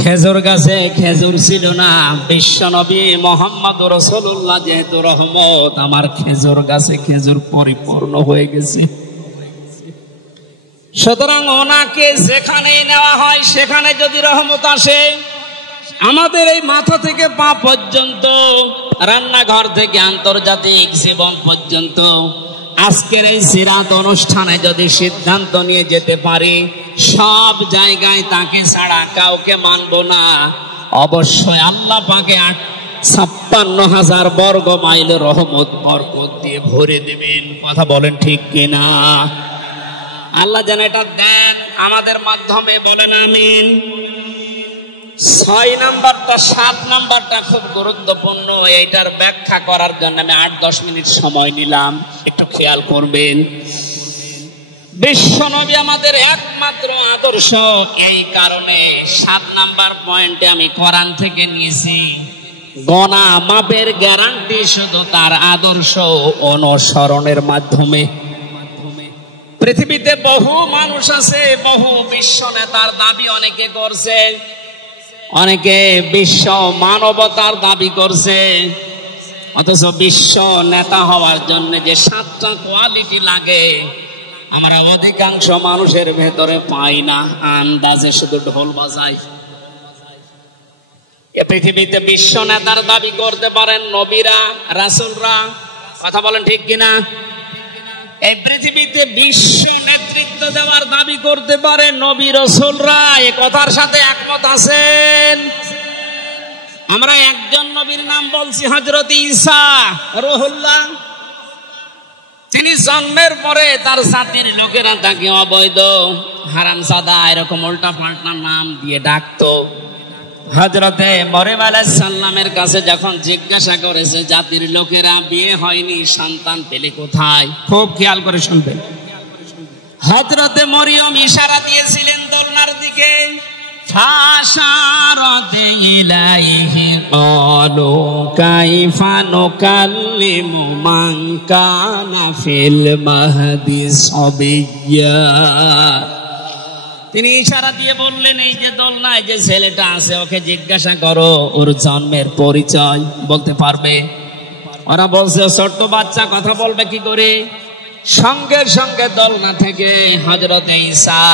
খেজুর গাছে খেজুর ছিল না, বিশ্ব নবী মুহাম্মদুর রাসূলুল্লাহ যেহেতু রহমত, আমার খেজুর গাছে খেজুর পরিপূর্ণ হয়ে গেছে। সুতরাং ওনাকে যেখানে নেওয়া হয় সেখানে যদি রহমত আসে, আমাদের এই মাথা থেকে পা পর্যন্ত, রান্নাঘর থেকে আন্তর্জাতিক জীবন পর্যন্ত, আজকের এই সিরাত অনুষ্ঠানে যদি সিদ্ধান্ত নিয়ে যেতে পারি সব জায়গায় তাকে ছাড়া কাউকে মানব না, অবশ্যই আল্লাহ পাকে 56,000 বর্গ মাইল রহমত বরকত দিয়ে ভরে দেবেন। কথা বলেন ঠিক কিনা? আল্লাহ যেন এটা দেন আমাদের মাধ্যমে, বলেন আমিন। 6 নাম্বারটা 7 নাম্বারটা খুব গুরুত্বপূর্ণ। এইটার ব্যাখ্যা করার জন্য আমি 8-10 মিনিট সময় নিলাম, একটু খেয়াল করবেন। বিশ্ব নবী আমাদের একমাত্র আদর্শ, এই কারণে 7 নাম্বার পয়েন্টে আমি কোরআন থেকে নিয়েছি। গনা মাপের গ্যারান্টি শুধু তার আদর্শ অনুসরণের মাধ্যমে। পৃথিবীতে বহু মানুষ আছে, বহু বিশ্ব নেতার দাবি অনেকে করছে, অনেকে বিশ্ব মানবতার দাবি করছে, অথচ বিশ্ব নেতা হওয়ার জন্য যে 7টা কোয়ালিটি লাগে আমরা অধিকাংশ মানুষের ভেতরে পাই না, আন্দাজে শুধু ঢোল বাজাই। এ পৃথিবীতে বিশ্ব নেতার দাবি করতে পারেন নবীরা, রাসূলরা। কথা বলেন ঠিক কিনা? এই পৃথিবীতে বিশ্ব নেতৃত্ব দেওয়ার দাবি করতে পারে নবী রাসূলরা। এই কথার সাথে একমত আছেন? আমরা একজন নবীর নাম বলছি, হযরত ঈসা রূহুল্লাহ। তিনি জন্মের পরে তার জাতির লোকেরা তাকে অবৈধ, হারামজাদা, এরকম উল্টা পাল্টা নাম দিয়ে ডাকতো। হযরতে মরিয়ম আলাইহিস সালামের কাছে যখন জিজ্ঞাসা করেছে জাতির লোকেরা বিয়ে হয়নি, সন্তান পেলে কোথায়, খুব খেয়াল করে শুনবেন। হযরতে মরিয়ম ইশারা দিয়েছিলেন দোলনার দিকে, ফাশারাতে ইলাইহি ক্বালু কাইফা নুকাল্লিমু মান কানা ফিল মাহদি সাবিয়্যা। তিনি ইশারা দিয়ে বললেন, এই যে দোলনায় যে ছেলেটা আছে ওকে জিজ্ঞাসা করো ওর জন্মের পরিচয় বলতে পারবে। ওরা বলছে ছোট্ট বাচ্চা কথা বলবে কি করে? সঙ্গে সঙ্গে দোলনা থেকে হযরত ঈসা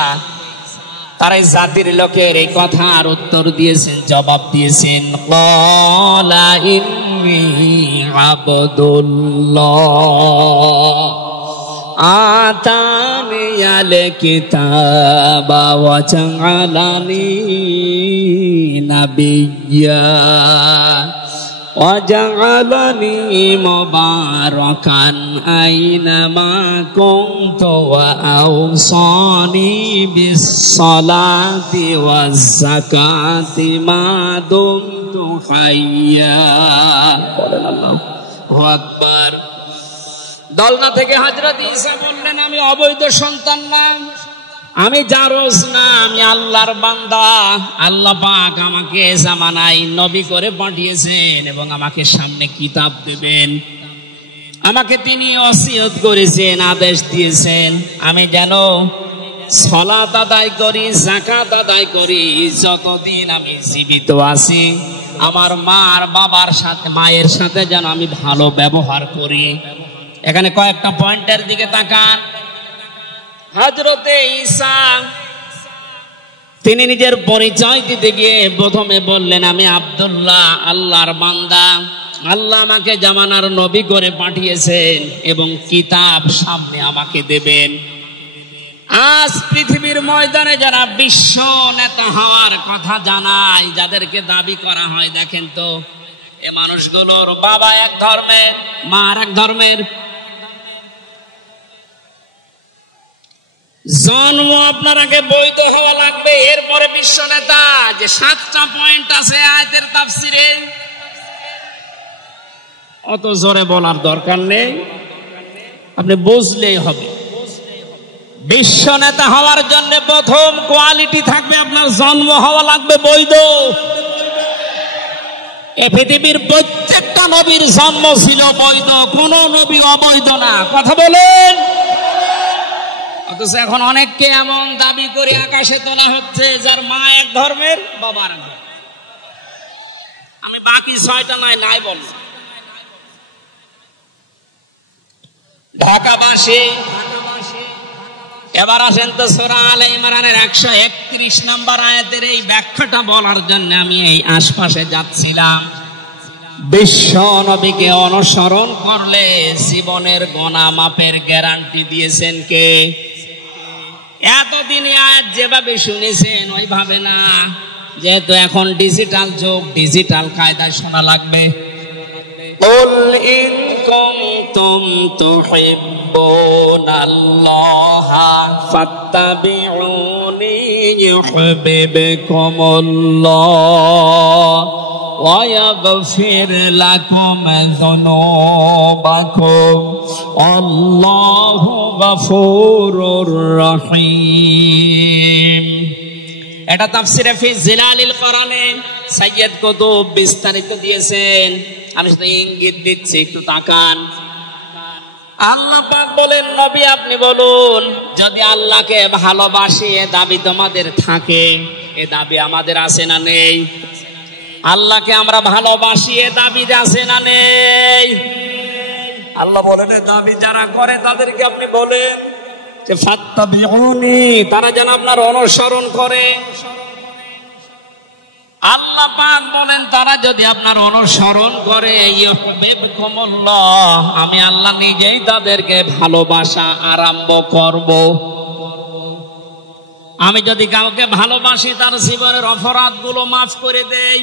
তার এই জাতির লোকের এই কথার উত্তর দিয়েছেন, জবাব দিয়েছেন, ক্বালা ইন্নী আবদুল্লাহ আতানিয়াল কিতাবা ওয়া জাআলানি নাবিয়্যা ওয়া জাআলানি মুবারাকান আইনামা কুনতু ওয়া আওসানি বিস সালাতি ওয়াজ যাকাতি মা দুমতু হাইয়্যা। বলেন আল্লাহু আকবার। দোলনা থেকে হযরত ঈসা বললেন, আমি অবৈধ সন্তান না, আমি জারজ না, আমি আল্লাহর বান্দা। আল্লাহ পাক আমাকে জামানায় নবী করে পাঠিয়েছেন এবং আমাকে সামনে কিতাব দেবেন। আমাকে তিনি ওসিয়ত করেছেন, আদেশ দিয়েছেন আমি যেন সালাত আদায় করি, যাকাত আদায় করি যতদিন আমি জীবিত আছি। আমার মা আর বাবার সাথে, মায়ের সাথে যেন আমি ভালো ব্যবহার করি। এখানে কয়েকটা পয়েন্টের দিকে তাকান। হযরতে ঈসা তিনি নিজের পরিচয় দিতে গিয়ে প্রথমে বললেন, আমি আব্দুল্লাহ, আল্লাহর বান্দা। আল্লাহ আমাকে জামানার নবী করে পাঠিয়েছেন এবং কিতাব সামনে আমাকে দেবেন। আজ পৃথিবীর ময়দানে যারা বিশ্ব নেতা হওয়ার কথা জানায়, যাদেরকে দাবি করা হয়, দেখেন তো এ মানুষগুলোর বাবা এক ধর্মের, মা আর এক ধর্মের। জন্ম আপনার আগে বৈধ হওয়া লাগবে, এরপরে বিশ্ব নেতা। যে 7টা পয়েন্ট আছে আয়াতের তাফসিরে, অত জোরে বলার দরকার নেই, আপনি বুঝলেই হবে। বিশ্ব নেতা হওয়ার জন্য প্রথম কোয়ালিটি থাকবে, আপনার জন্ম হওয়া লাগবে বৈধ। এ পৃথিবীর প্রত্যেকটা নবীর জন্ম ছিল বৈধ, কোন নবী অবৈধ না। কথা বলেন। অথচ এখন অনেককে এমন দাবি করে আকাশে তোলা হচ্ছে যার মা এক ধর্মের, বাবা আর এক ধর্মের। আমি বাকি 6টা নাই বলব। ঢাকাবাসী, এবার আসেন তো সূরা আলে ইমরানের 131 নম্বর আয়াতের এই ব্যাখ্যাটা বলার জন্য আমি এই আশপাশে যাচ্ছিলাম। বিশ্ব নবীকে অনুসরণ করলে জীবনের গুনাহ মাপের গ্যারান্টি দিয়েছেন কে? এতদিন আয়াত যেভাবে শুনেছেন ওইভাবে না, যেহেতু এখন ডিজিটাল যুগ, ডিজিটাল কায়দায় শোনা লাগবে। কুল ইন কুনতুম তুহিব্বুনাল্লাহা ফাত্তাবিউনি ইউহিব্বুকুমুল্লাহ ওয়া ইয়াগফির লাকুম যুনুবাকুম আল্লাহু গফুরুর রহিম। এটা তাফসিরে ফি জিলালিল কোরআনে সাইয়্যিদ কুতুব বিস্তারিত দিয়েছেন। আমি শুধু ইঙ্গিত দিচ্ছি, একটু তাকান। আল্লাহ পাক বলেন, নবী আপনি বলুন, যদি আল্লাহকে ভালোবাসি এ দাবি তোমাদের থাকে, এ দাবি আমাদের আছে না নেই? আল্লাহকে আমরা ভালোবাসি এ দাবি আছে না নেই? আল্লাহ বলেন, এ দাবি যারা করে তাদেরকে আপনি বলেন যে ফাত্তাবিউনি, তারা যেন আপনার অনুসরণ করে। আল্লাহ পাক বলেন, তারা যদি আপনার অনুসরণ করে ইউহিব্বুকুমুল্লাহ, আমি আল্লাহ নিজেই তাদেরকে ভালোবাসা আরম্ভ করব। আমি যদি কাউকে ভালোবাসি তার জীবনের অপরাধগুলো মাফ করে দেই।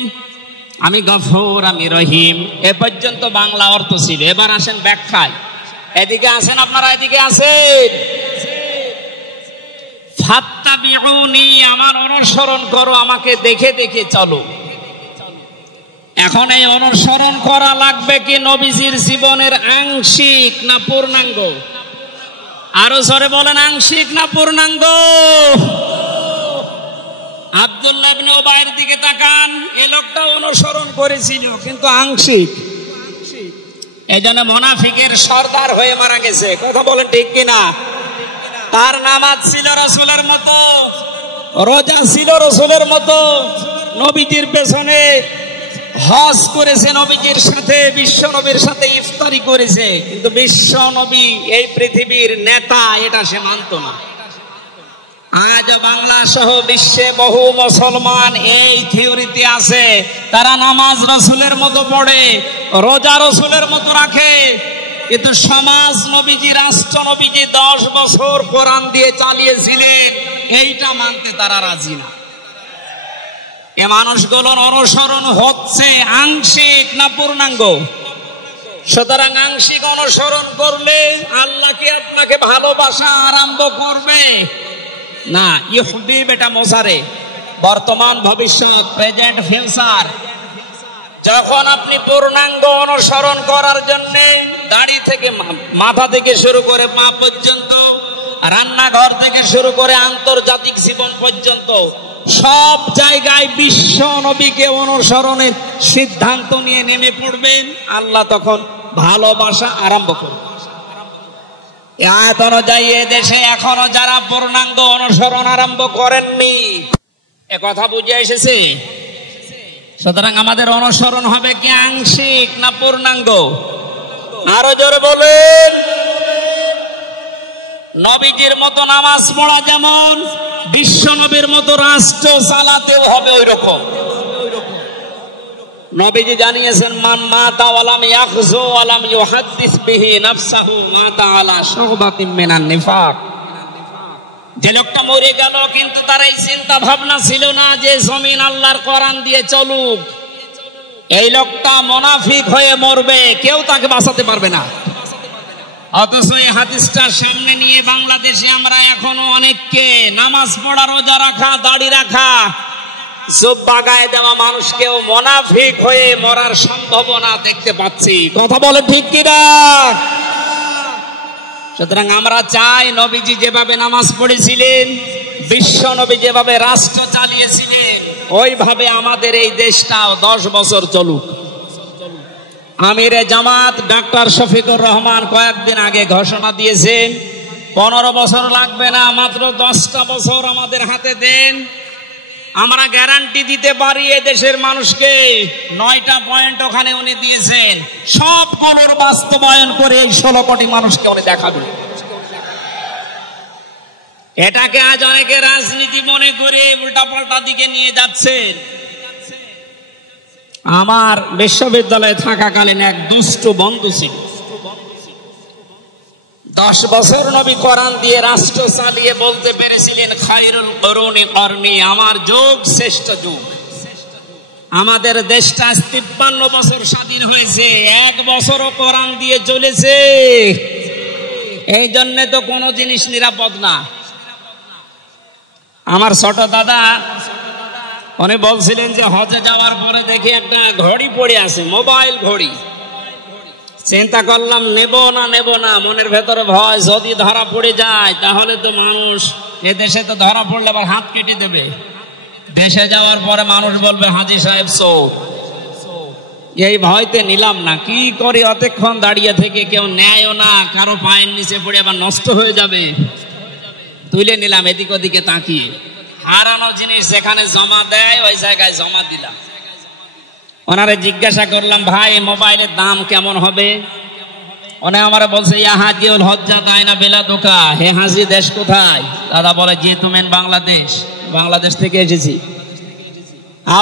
আমি গফুর, আমি রহিম। এ পর্যন্ত বাংলা অর্থ ছিল। এবার আসেন ব্যাখ্যায়। এদিকে আসেন আপনারা, এদিকে আসেন। ফাত্তাবিউনি, আমার অনুসরণ করো, আমাকে দেখে দেখে চলো। এখন এই অনুসরণ করা লাগবে কি নবীজির জীবনের আংশিক না পূর্ণাঙ্গ? আরো জোরে বলেন, আংশিক না পূর্ণাঙ্গ? আব্দুল্লাহ ইবনে উবাইয়ের দিকে তাকান, এই লোকটা অনুসরণ করেছিল কিন্তু আংশিক, এই জন্য মুনাফিকের সর্দার হয়ে মারা গেছে। কথা বলেন ঠিক কিনা? তার নামাজ ছিল রাসূলের মতো, রোজা ছিল রাসূলের মতো, নবীজির পেছনে হজ করেছে, নবীজির সাথে বিশ্ব নবীর সাথে ইফতারি করেছে, কিন্তু বিশ্ব নবী এই পৃথিবীর নেতা এটা সে মানত না। আজ বাংলা সহ বিশ্বে বহু মুসলমান এই থিওরিতে আছে, তারা নামাজ রাসূলের মতো পড়ে, রোজা রাসূলের মতো রাখে, কিন্তু সমাজ নবীজি, রাষ্ট্র নবীজি 10 বছর কোরআন দিয়ে চালিয়েছিলেন, এইটা মানতে তারা রাজি না। এ মানুষগুলোর অনুসরণ হচ্ছে আংশিক না পূর্ণাঙ্গ। সুতরাং আংশিক অনুসরণ করলে আল্লাহ কি আপনাকে ভালোবাসা আরম্ভ করবে না? ইউহবিব এটা মোজারে, বর্তমান ভবিষ্যৎ, প্রেজেন্ট ফিউচার। যখন আপনি পূর্ণাঙ্গ অনুসরণ করার জন্য দাড়ি থেকে মাথা থেকে শুরু করে পা পর্যন্ত, রান্নাঘর থেকে শুরু করে আন্তর্জাতিক জীবন পর্যন্ত সব জায়গায় বিশ্ব নবীকে অনুসরণের সিদ্ধান্ত নিয়ে নেমে পড়বেন, আল্লাহ তখন ভালোবাসা আরম্ভ করবে। আয়াত অনুযায়ী দেশে এখনো যারা পূর্ণাঙ্গ অনুসরণ আরম্ভ করেননি, এ কথা বুঝে এসেছে। সুতরাং আমাদের অনুসরণ হবে কি আংশিক না পূর্ণাঙ্গ? আরো জোরে বলেন। নবীজির মতো নামাজ পড়া যেমন, বিশ্ব নবীর মতো রাষ্ট্র চালাতেও হবে ওই রকম। নবীজি জানিয়েছেন, মান মাতা ওয়ালাম ইয়াখযু ওয়ালাম ইউহাদ্দিস বিহি নাফসাহু মাতা আলা শুবাতিন মিনান নিফাক। যে লোকটা মরে গেল কিন্তু তার এই চিন্তা ভাবনা ছিল না যে জমিন আল্লাহর কোরআন দিয়ে চলুক, এই লোকটা মুনাফিক হয়ে মরবে, কেউ তাকে বাঁচাতে পারবে না। অথচ এই হাদিসটা সামনে নিয়ে বাংলাদেশে আমরা এখনো অনেককে নামাজ পড়া, রোজা রাখা, দাড়ি রাখা, জুব্বা গায়ে দেওয়া মানুষকেও মুনাফিক হয়ে মরার সম্ভাবনা দেখতে পাচ্ছি। কথা বলে ঠিক কিনা? সুতরাং আমরা চাই নবীজি যেভাবে নামাজ পড়েছিলেন, বিশ্ব নবী যেভাবে রাষ্ট্র চালিয়েছিলেন, ওইভাবে আমাদের এই দেশটাও 10 বছর চলুক। আমিরে জামাত ডাক্তার শফিকুর রহমান কয়েকদিন আগে ঘোষণা দিয়েছেন, 15 বছর লাগবে না, মাত্র 10টা বছর আমাদের হাতে দেন, আমরা গ্যারান্টি দিতে পারি এ দেশের মানুষকে। 9টা পয়েন্ট ওখানে উনি দিয়েছেন, সবগুলোর বাস্তবায়ন করে এই 16 কোটি মানুষকে উনি দেখাবেন। এটাকে আজ অনেকে রাজনীতি মনে করে উল্টাপাল্টা দিকে নিয়ে যাচ্ছেন। আমার বিশ্ববিদ্যালয়ে থাকাকালীন এক দুষ্ট বন্ধু ছিল, 10 বছর নবী কোরআন দিয়ে রাষ্ট্র চালিয়ে বলতে পেরেছিলেন, খায়রুল কুরুনি করনি, আমার যুগ শ্রেষ্ঠ যুগ। আমাদের দেশটা 53 বছর স্বাধীন হয়েছে, 1 বছরও কোরআন দিয়ে চলেছে। এই জন্য তো কোনো জিনিস নিরাপদ না। আমার ছোট দাদা উনি বলছিলেন যে হজে যাওয়ার পরে দেখি একটা ঘড়ি পড়ে আছে, মোবাইল ঘড়ি। চিন্তা করলাম নেব না, মনের ভেতরে ভয়, যদি ধরা পড়ে যায় তাহলে তো মানুষ, এ দেশে তো ধরা পড়লে আবার হাত কেটে দেবে। দেশে যাওয়ার পরে মানুষ বলবে হাজী সাহেব চোর, এই ভয়তে নিলাম না। কি করি, অতক্ষণ দাঁড়িয়ে থেকে কেউ নেয়ও না, কারো পায়ের নিচে পড়ে আবার নষ্ট হয়ে যাবে, তুলে নিলাম এদিক ওদিকে তাকিয়ে। হারানো জিনিস যেখানে জমা দেয় ওই জায়গায় জমা দিলাম। ওনারে জিজ্ঞাসা করলাম, ভাই মোবাইলের দাম কেমন হবে? উনি আমারে বলছে, ইয়া হাজিউল হজ্জা দায়না বেলাদুকা, হে হাজি দেশ কোথায়? দাদা বলে, জি তুমেন বাংলাদেশ, বাংলাদেশ থেকে এসেছি।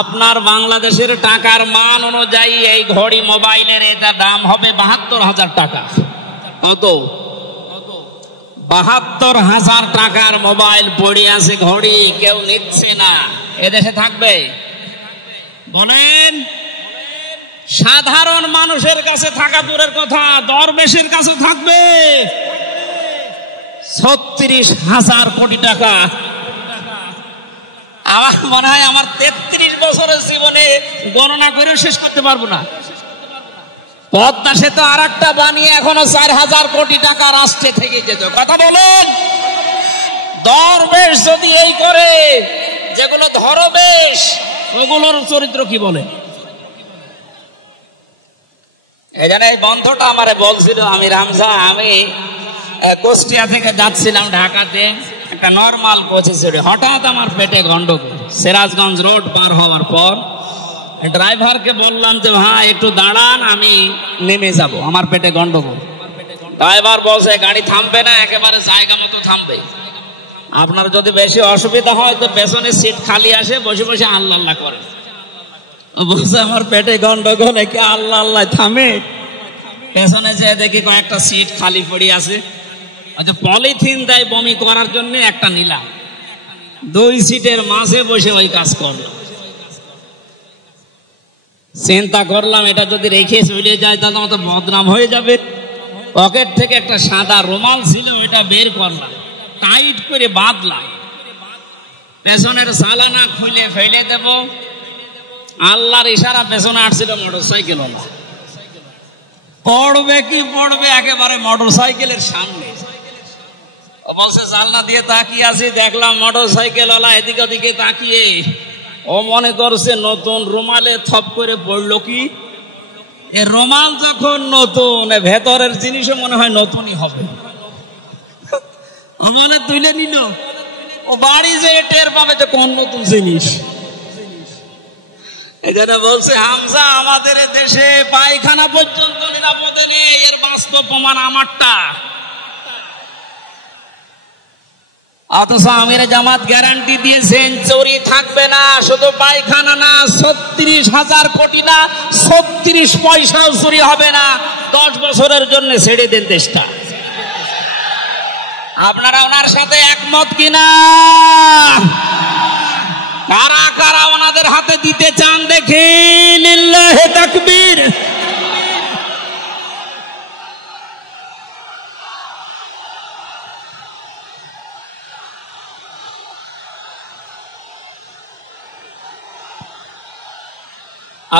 আপনার বাংলাদেশের টাকার মান অনুযায়ী এই ঘড়ি মোবাইলের এটা দাম হবে 72,000 টাকা। কত? 72,000 টাকার মোবাইল পড়ে আছে, ঘড়ি কেউ নিচ্ছে না, এদেশে থাকবে? বলেন। সাধারণ মানুষের কাছে থাকা দূরের কথা, দরবেশের কাছে থাকবে 36,000 কোটি টাকা। আমার মনে হয় আমার 33 বছরের জীবনে গণনা করে শেষ করতে পারবো না। পদ্মা সেতু আর একটা বানিয়ে এখনো 4,000 কোটি টাকা রাষ্ট্রে থেকে যেত। কথা বলুন, দরবেশ যদি এই করে যেগুলো ধরবেশ ওগুলোর চরিত্র কি বলে। এই জন্য এই বন্ধটা আমারে বলছিল, আমি রামজা, আমি কুষ্টিয়া থেকে যাচ্ছিলাম ঢাকাতে, একটা নর্মাল কোচে চড়ে হঠাৎ আমার পেটে গন্ডগোল। সিরাজগঞ্জ রোড পার হওয়ার পর ড্রাইভারকে বললাম যে হ্যাঁ একটু দাঁড়ান, আমি নেমে যাব, আমার পেটে গন্ডগোল। ড্রাইভার বলছে গাড়ি থামবে না, একেবারে জায়গা মতো থামবে। আপনার যদি বেশি অসুবিধা হয় তো পেছনে সিট খালি আসে, বসে বসে আল্লাহ আল্লাহ করে। বলছে আমার পেটে গন্ডগোল, একে আল্লাহ আল্লাহ থামে। পেছনে যে দেখি কয়েকটা সিট খালি পড়ে আছে, আচ্ছা পলিথিন দেয় বমি করার জন্য, একটা নিলাম, 2 সিটের মাঝে বসে ওই কাজ করলো। চিন্তা করলাম এটা যদি রেখে চলে যায় তাহলে আমার তো বদনাম হয়ে যাবে। পকেট থেকে একটা সাদা রুমাল ছিল, ওইটা বের করলাম, টাইট করে বাঁধলাম, পেছনের সালানা খুলে ফেলে দেব। আল্লাহর ইশারা, পেছনে আসছিল মোটরসাইকেল, পড়বে কি পড়বে একেবারে মোটরসাইকেলের সামনে। ও বলছে জানলা দিয়ে তাকিয়ে আছি, দেখলাম মোটরসাইকেল ওলা এদিকে ওদিকে তাকিয়ে, ও মনে করছে নতুন রুমালে থপ করে পড়লো কি। এ রুমাল যখন নতুন, ভেতরের জিনিসও মনে হয় নতুনই হবে। মানে তুলে নিল, ও বাড়ি যে টের পাবে যে কোন নতুন জিনিস। এই জন্য বলছে হামজা, আমাদের দেশে পায়খানা পর্যন্ত নিরাপদে নেই, এর বাস্তব প্রমাণ আমারটা। অথচ আমির জামাত গ্যারান্টি দিয়েছেন চুরি থাকবে না, শুধু পায়খানা না, 36,000 কোটি না, 36 পয়সাও চুরি হবে না। 10 বছরের জন্য ছেড়ে দেন দেশটা। আপনারা ওনার সাথে একমত কিনা? কারা কারা ওনাদের হাতে দিতে চান দেখি, লিল্লাহে তাকবীর।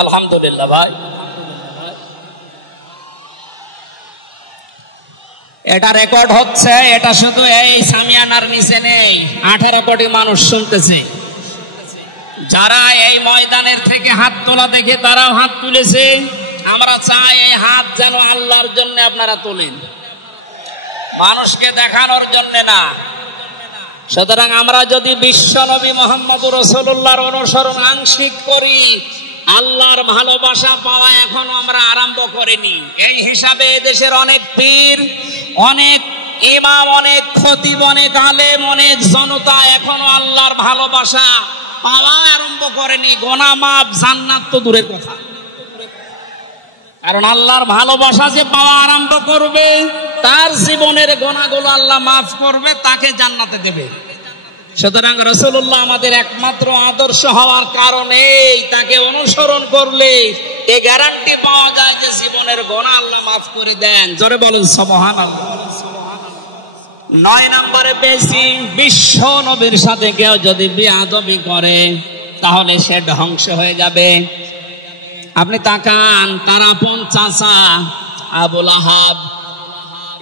আলহামদুলিল্লাহ ভাই, এটা রেকর্ড হচ্ছে, এটা শুধু এই সামিয়ানার নিচে নেই, 18 কোটি মানুষ শুনতেছে। যারা এই ময়দানের থেকে হাত তোলা দেখে তারাও হাত তুলেছে। আমরা চাই এই হাত যেন আল্লাহর জন্য আপনারা তোলেন, মানুষকে দেখানোর জন্য না। সুতরাং আমরা যদি বিশ্ব নবী মুহাম্মদুর রাসূলুল্লাহর অনুসরণ আংশিক করি, আল্লাহর ভালোবাসা পাওয়া এখনো আমরা আরম্ভ করিনি। এই হিসাবে দেশের অনেক পীর, অনেক ইমাম, অনেক খতিব, অনেক আলেম, অনেক জনতা এখনো আল্লাহর ভালোবাসা পাওয়া আরম্ভ করেনি। গুনাহ মাফ, জান্নাত তো দূরের কথা। কারণ আল্লাহর ভালোবাসা যে পাওয়া আরম্ভ করবে, তার জীবনের গুনাহগুলো আল্লাহ মাফ করবে, তাকে জান্নাতে দেবে। সুতরাং রাসূলুল্লাহ আমাদের একমাত্র আদর্শ হওয়ার কারণে তাকে অনুসরণ করলে এই গ্যারান্টি পাওয়া যায় যে জীবনের গুনাহ আল্লাহ মাফ করে দেন। জোরে বলুন সুবহানাল্লাহ। 9 নম্বরে পেয়েছি, বিশ্ব নবীর সাথে কেউ যদি বেয়াদবি করে তাহলে সে ধ্বংস হয়ে যাবে। আপনি তাকান, তার আপন চাচা আবু লাহাব,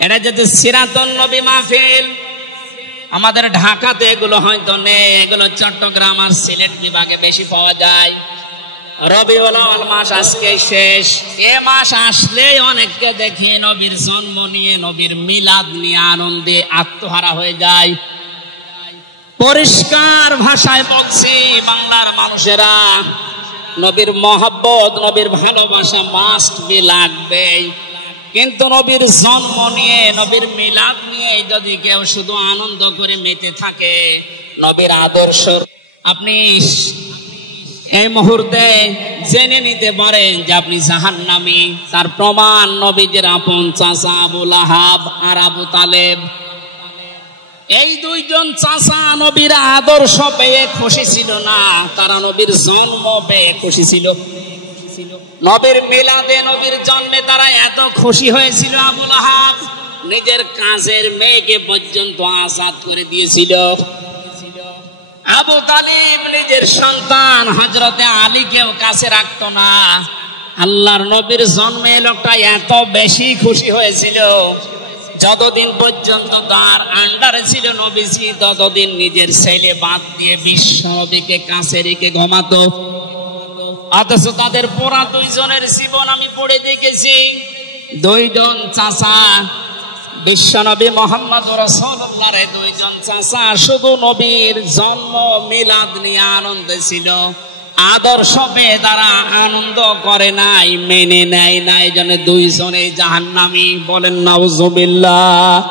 এটা যদি সিরাতুন নবী মাহফিল, আমাদের ঢাকাতে এগুলো হয়তো নেই, এগুলো চট্টগ্রাম আর সিলেট বিভাগে বেশি পাওয়া যায়। রবিউল আউয়াল মাস আজকে শেষ, এ মাস আসলেই অনেককে দেখে নবীর জন্ম নিয়ে, নবীর মিলাদ নিয়ে আনন্দে আত্মহারা হয়ে যায়। পরিষ্কার ভাষায় বলছি, বাংলার মানুষেরা নবীর মহব্বত, নবীর ভালোবাসা মাস্ট বি লাগবে। কিন্তু নবীর জন্ম নিয়ে, নবীর মিলাদ নিয়ে যদি কেউ শুধু আনন্দ করে মেতে থাকে, নবীর আদর্শ আপনি এই মুহূর্তে জেনে নিতে পারেন যে আপনি জাহান্নামী। তার প্রমাণ নবীদের আপন চাচা আবু লাহাব আর আবু তালেব। এই 2 জন চাচা নবীর আদর্শ পেয়ে খুশি ছিল না, তারা নবীর জন্ম পেয়ে খুশি ছিল। নবীর মিলাদে, নবীর জন্মে তারা এত খুশি হয়েছিল, আবু লাহাব নিজের কাজের মেয়েকে পর্যন্ত আজাদ করে দিয়েছিল। আবু তালিব নিজের সন্তান হযরতে আলীকেও কাছে রাখতো না। আল্লাহর নবীর জন্মে লোকটা এত বেশি খুশি হয়েছিল যতদিন পর্যন্ত তার আন্ডারে ছিল নবীজি, ততদিন নিজের ছেলে বাদ দিয়ে বিশ্ব নবীকে কাছে রেখে ঘুমাতো। অথচ তাদের পোড়া দুইজনের জীবন আমি পড়ে দেখেছি। দুইজন চাচা, বিশ্বনবী মুহাম্মদ রাসূলুল্লাহর দুইজন চাচা শুধু নবীর জন্ম মিলাদ নিয়ে আনন্দে ছিল, আদর্শ পেয়ে তারা আনন্দ করে নাই, মেনে নেয় নাই, জন্য দুইজনে জাহান্নামী। বলেন নাউজুবিল্লাহ।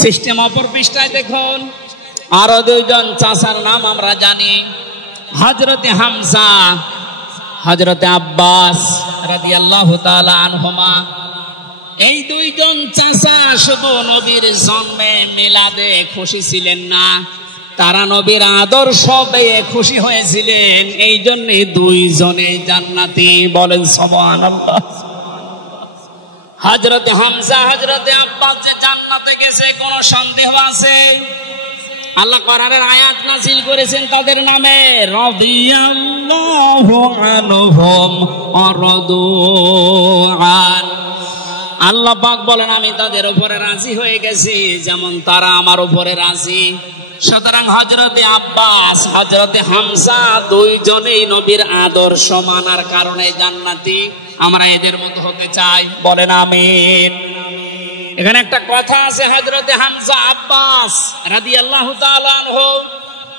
সিস্টেম অপর পৃষ্ঠায় দেখুন, আরো দুইজন চাচার নাম আমরা জানি, হযরতে হামজা, হযরতে আব্বাস রাদিয়াল্লাহু তাআলা আনহুমা। এই দুইজন চাচা শুধু নবীর জন্মে মিলাদে খুশি ছিলেন না, তারা নবীর আদর্শ পেয়ে খুশি হয়েছিলেন। এই জন্য দুইজনে জান্নাতি। বলেন সুবহানাল্লাহ। হযরতে হামজা, হযরতে আব্বাস যে জান্নাতে গেছে কোন সন্দেহ আছে? আল্লাহ কোরআনের আয়াত নাযিল করেছেন তাদের নামে, রাদিয়াল্লাহু আনহুম ওয়া রাদু আন। আল্লাহ পাক বলেন আমি তাদের উপরে রাজি হয়ে গেছি যেমন তারা আমার উপরে রাজি। সুতরাং হযরতে আব্বাস, হযরতে হামজা দুইজনেই নবীর আদর্শ মানার কারণে জান্নাতি। আমরা এদের মতো হতে চাই। বলেন আমিন। এখানে একটা কথা আছে, হযরতে হামজা আব্বাস রাদিয়াল্লাহু তাআলা আনহু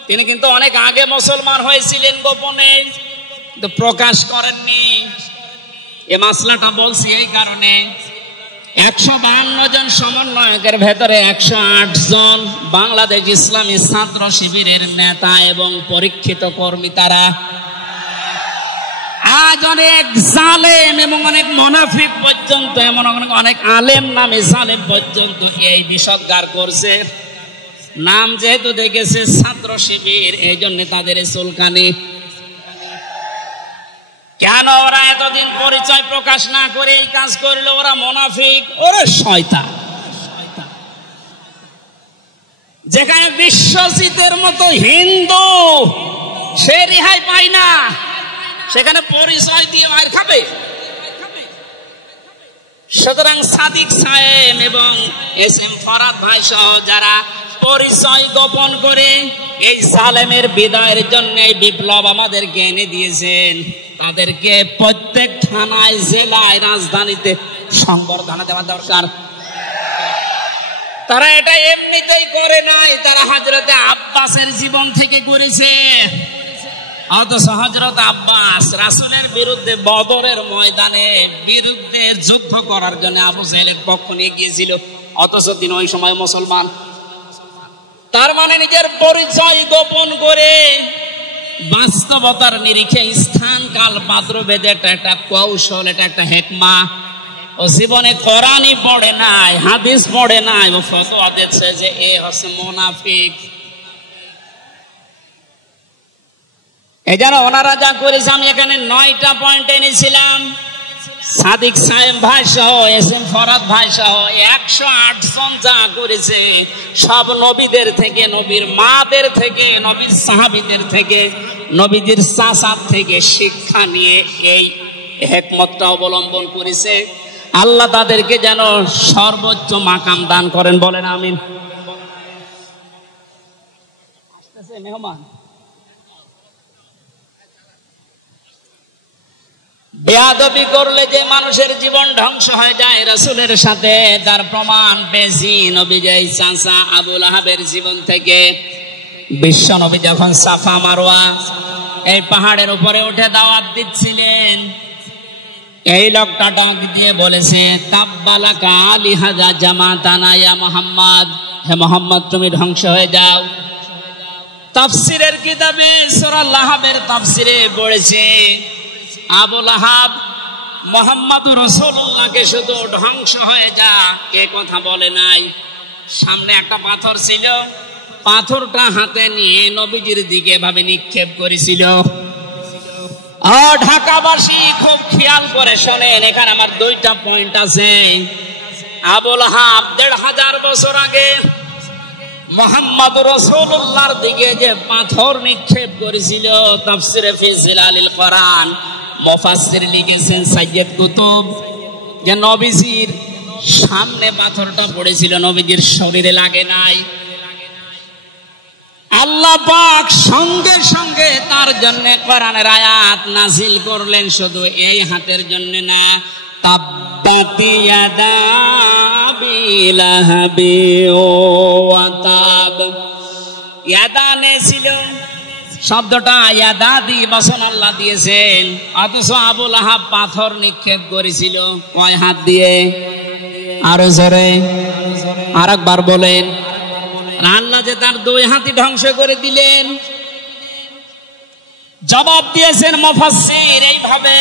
তিনি কিন্তু অনেক আগে মুসলমান হয়েছিলেন গোপনে, কিন্তু প্রকাশ করেননি। এই মাসলাটা বলছি এই কারণে, 152 জন সমন্বয়কের ভেতরে 108 জন বাংলাদেশ ইসলামী ছাত্র শিবিরের নেতা এবং পরীক্ষিত কর্মী। তারা আজ অনেক জালেম এবং অনেক মুনাফিক পর্যন্ত, এমন অনেক আলেম নামে জালেম পর্যন্ত এই বিষদগার করছে। নাম যেহেতু দেখেছে ছাত্র শিবির, এই জন্য তাদের চুলকানি। কেন ওরা এতদিন পরিচয় প্রকাশ না করে এই কাজ করলো? ওরা মুনাফিক, ওরা শয়তান। যেখানে বিশ্বজিতের মতো হিন্দু সে রেহাই পায় না, সেখানে পরিচয় দিয়ে মার খাবে। সুতরাং সাদিক সাহেব এবং এসএম ফরাদ ভাই সহ যারা পরিচয় গোপন করে এই জালেমের বিদায়ের জন্য এই বিপ্লব আমাদেরকে এনে দিয়েছেন, তাদেরকে প্রত্যেক থানায়, জেলায়, রাজধানীতে সংবর্ধনা দেওয়া দরকার। তারা এটা এমনিতেই করে নাই, তারা হযরতে আব্বাসের জীবন থেকে করেছে। অথচ হযরত আব্বাস রাসূলের বিরুদ্ধে বদরের ময়দানে বিরুদ্ধে যুদ্ধ করার জন্য আবু জাহেলের পক্ষ নিয়ে গিয়েছিল, অথচ তিনি ওই সময় মুসলমান। তার মানে নিজের পরিচয় গোপন করে বাস্তবতার নিরিখে স্থান কাল পাত্র বেদে এটা একটা কৌশল, এটা একটা হেকমা। ও জীবনে কোরআনই পড়ে নাই, হাদিস পড়ে নাই, ও ফতোয়া দিচ্ছে যে এ হচ্ছে মুনাফিক। এই জন্য ওনারা যা করেছে, আমি এখানে 9টা পয়েন্ট এনেছিলাম। সাদিক সাহেব ভাই সহ, এসএম ফরাদ ভাই সহ 108 জন যা করেছে, সব নবীদের থেকে, নবীর মাদের থেকে, নবীর সাহাবীদের থেকে, নবীদের চাচার থেকে শিক্ষা নিয়ে এই হিকমতটা অবলম্বন করেছে। আল্লাহ তাদেরকে যেন সর্বোচ্চ মাকাম দান করেন। বলেন আমিন। মেহমান বেয়াদবি করলে যে মানুষের জীবন ধ্বংস হয়ে যায় রাসূলের সাথে, তার প্রমাণ পেয়েছি নবীর চাচা আবু লাহাবের জীবন থেকে। বিশ্ব নবী যখন সাফা মারওয়া এই পাহাড়ের উপরে উঠে দাওয়াত দিচ্ছিলেন, এই লোকটা ডাক দিয়ে বলেছে, তাব্বালাকা লিহাজা জামাতানা ইয়া মুহাম্মদ, হে মুহাম্মদ তুমি ধ্বংস হয়ে যাও। তাফসীরের কিতাবে সূরা লাহাবের তাফসীরে পড়েছে, আবু লাহাব মুহাম্মদুর রাসূলুল্লাহকে শুধু ধ্বংস হয়ে যা কে কথা বলে নাই। সামনে একটা পাথর ছিল, পাথরটা হাতে নিয়ে নবীজির দিকে ভাবে নিক্ষেপ করেছিল। ঢাকাবাসী খুব খেয়াল করে শোনেন, এখানে আমার 2টা পয়েন্ট আছে। আবু লাহাব 1500 বছর আগে মুহাম্মদ রাসূলুল্লাহর দিকে যে পাথর নিক্ষেপ করেছিল, তাফসীরে ফি জিলালিল কোরআন মুফাসসির লিখেছেন সাইয়্যিদ কুতুব, যে নবীজির সামনে পাথরটা পড়েছিল, নবীজির শরীরে লাগে নাই। আল্লাহ পাক সঙ্গে সঙ্গে তার জন্য কোরআনের আয়াত নাযিল করলেন, শুধু এই হাতের জন্য না, তাব্বাত ইয়াদা আবি লাহাবি ওয়া তাব। ইয়াদানে ছিল শব্দটা, ইয়াদাদি বচন আল্লাহ দিয়েছেন, অথচ আবু লাহাব পাথর নিক্ষেপ করেছিল কয় হাত দিয়ে? আরো জোরে আরেকবার বলেন। আল্লাহ যে তার দুই হাতই ধ্বংস করে দিলেন। জবাব দিয়েছেন মুফাসসির এইভাবে,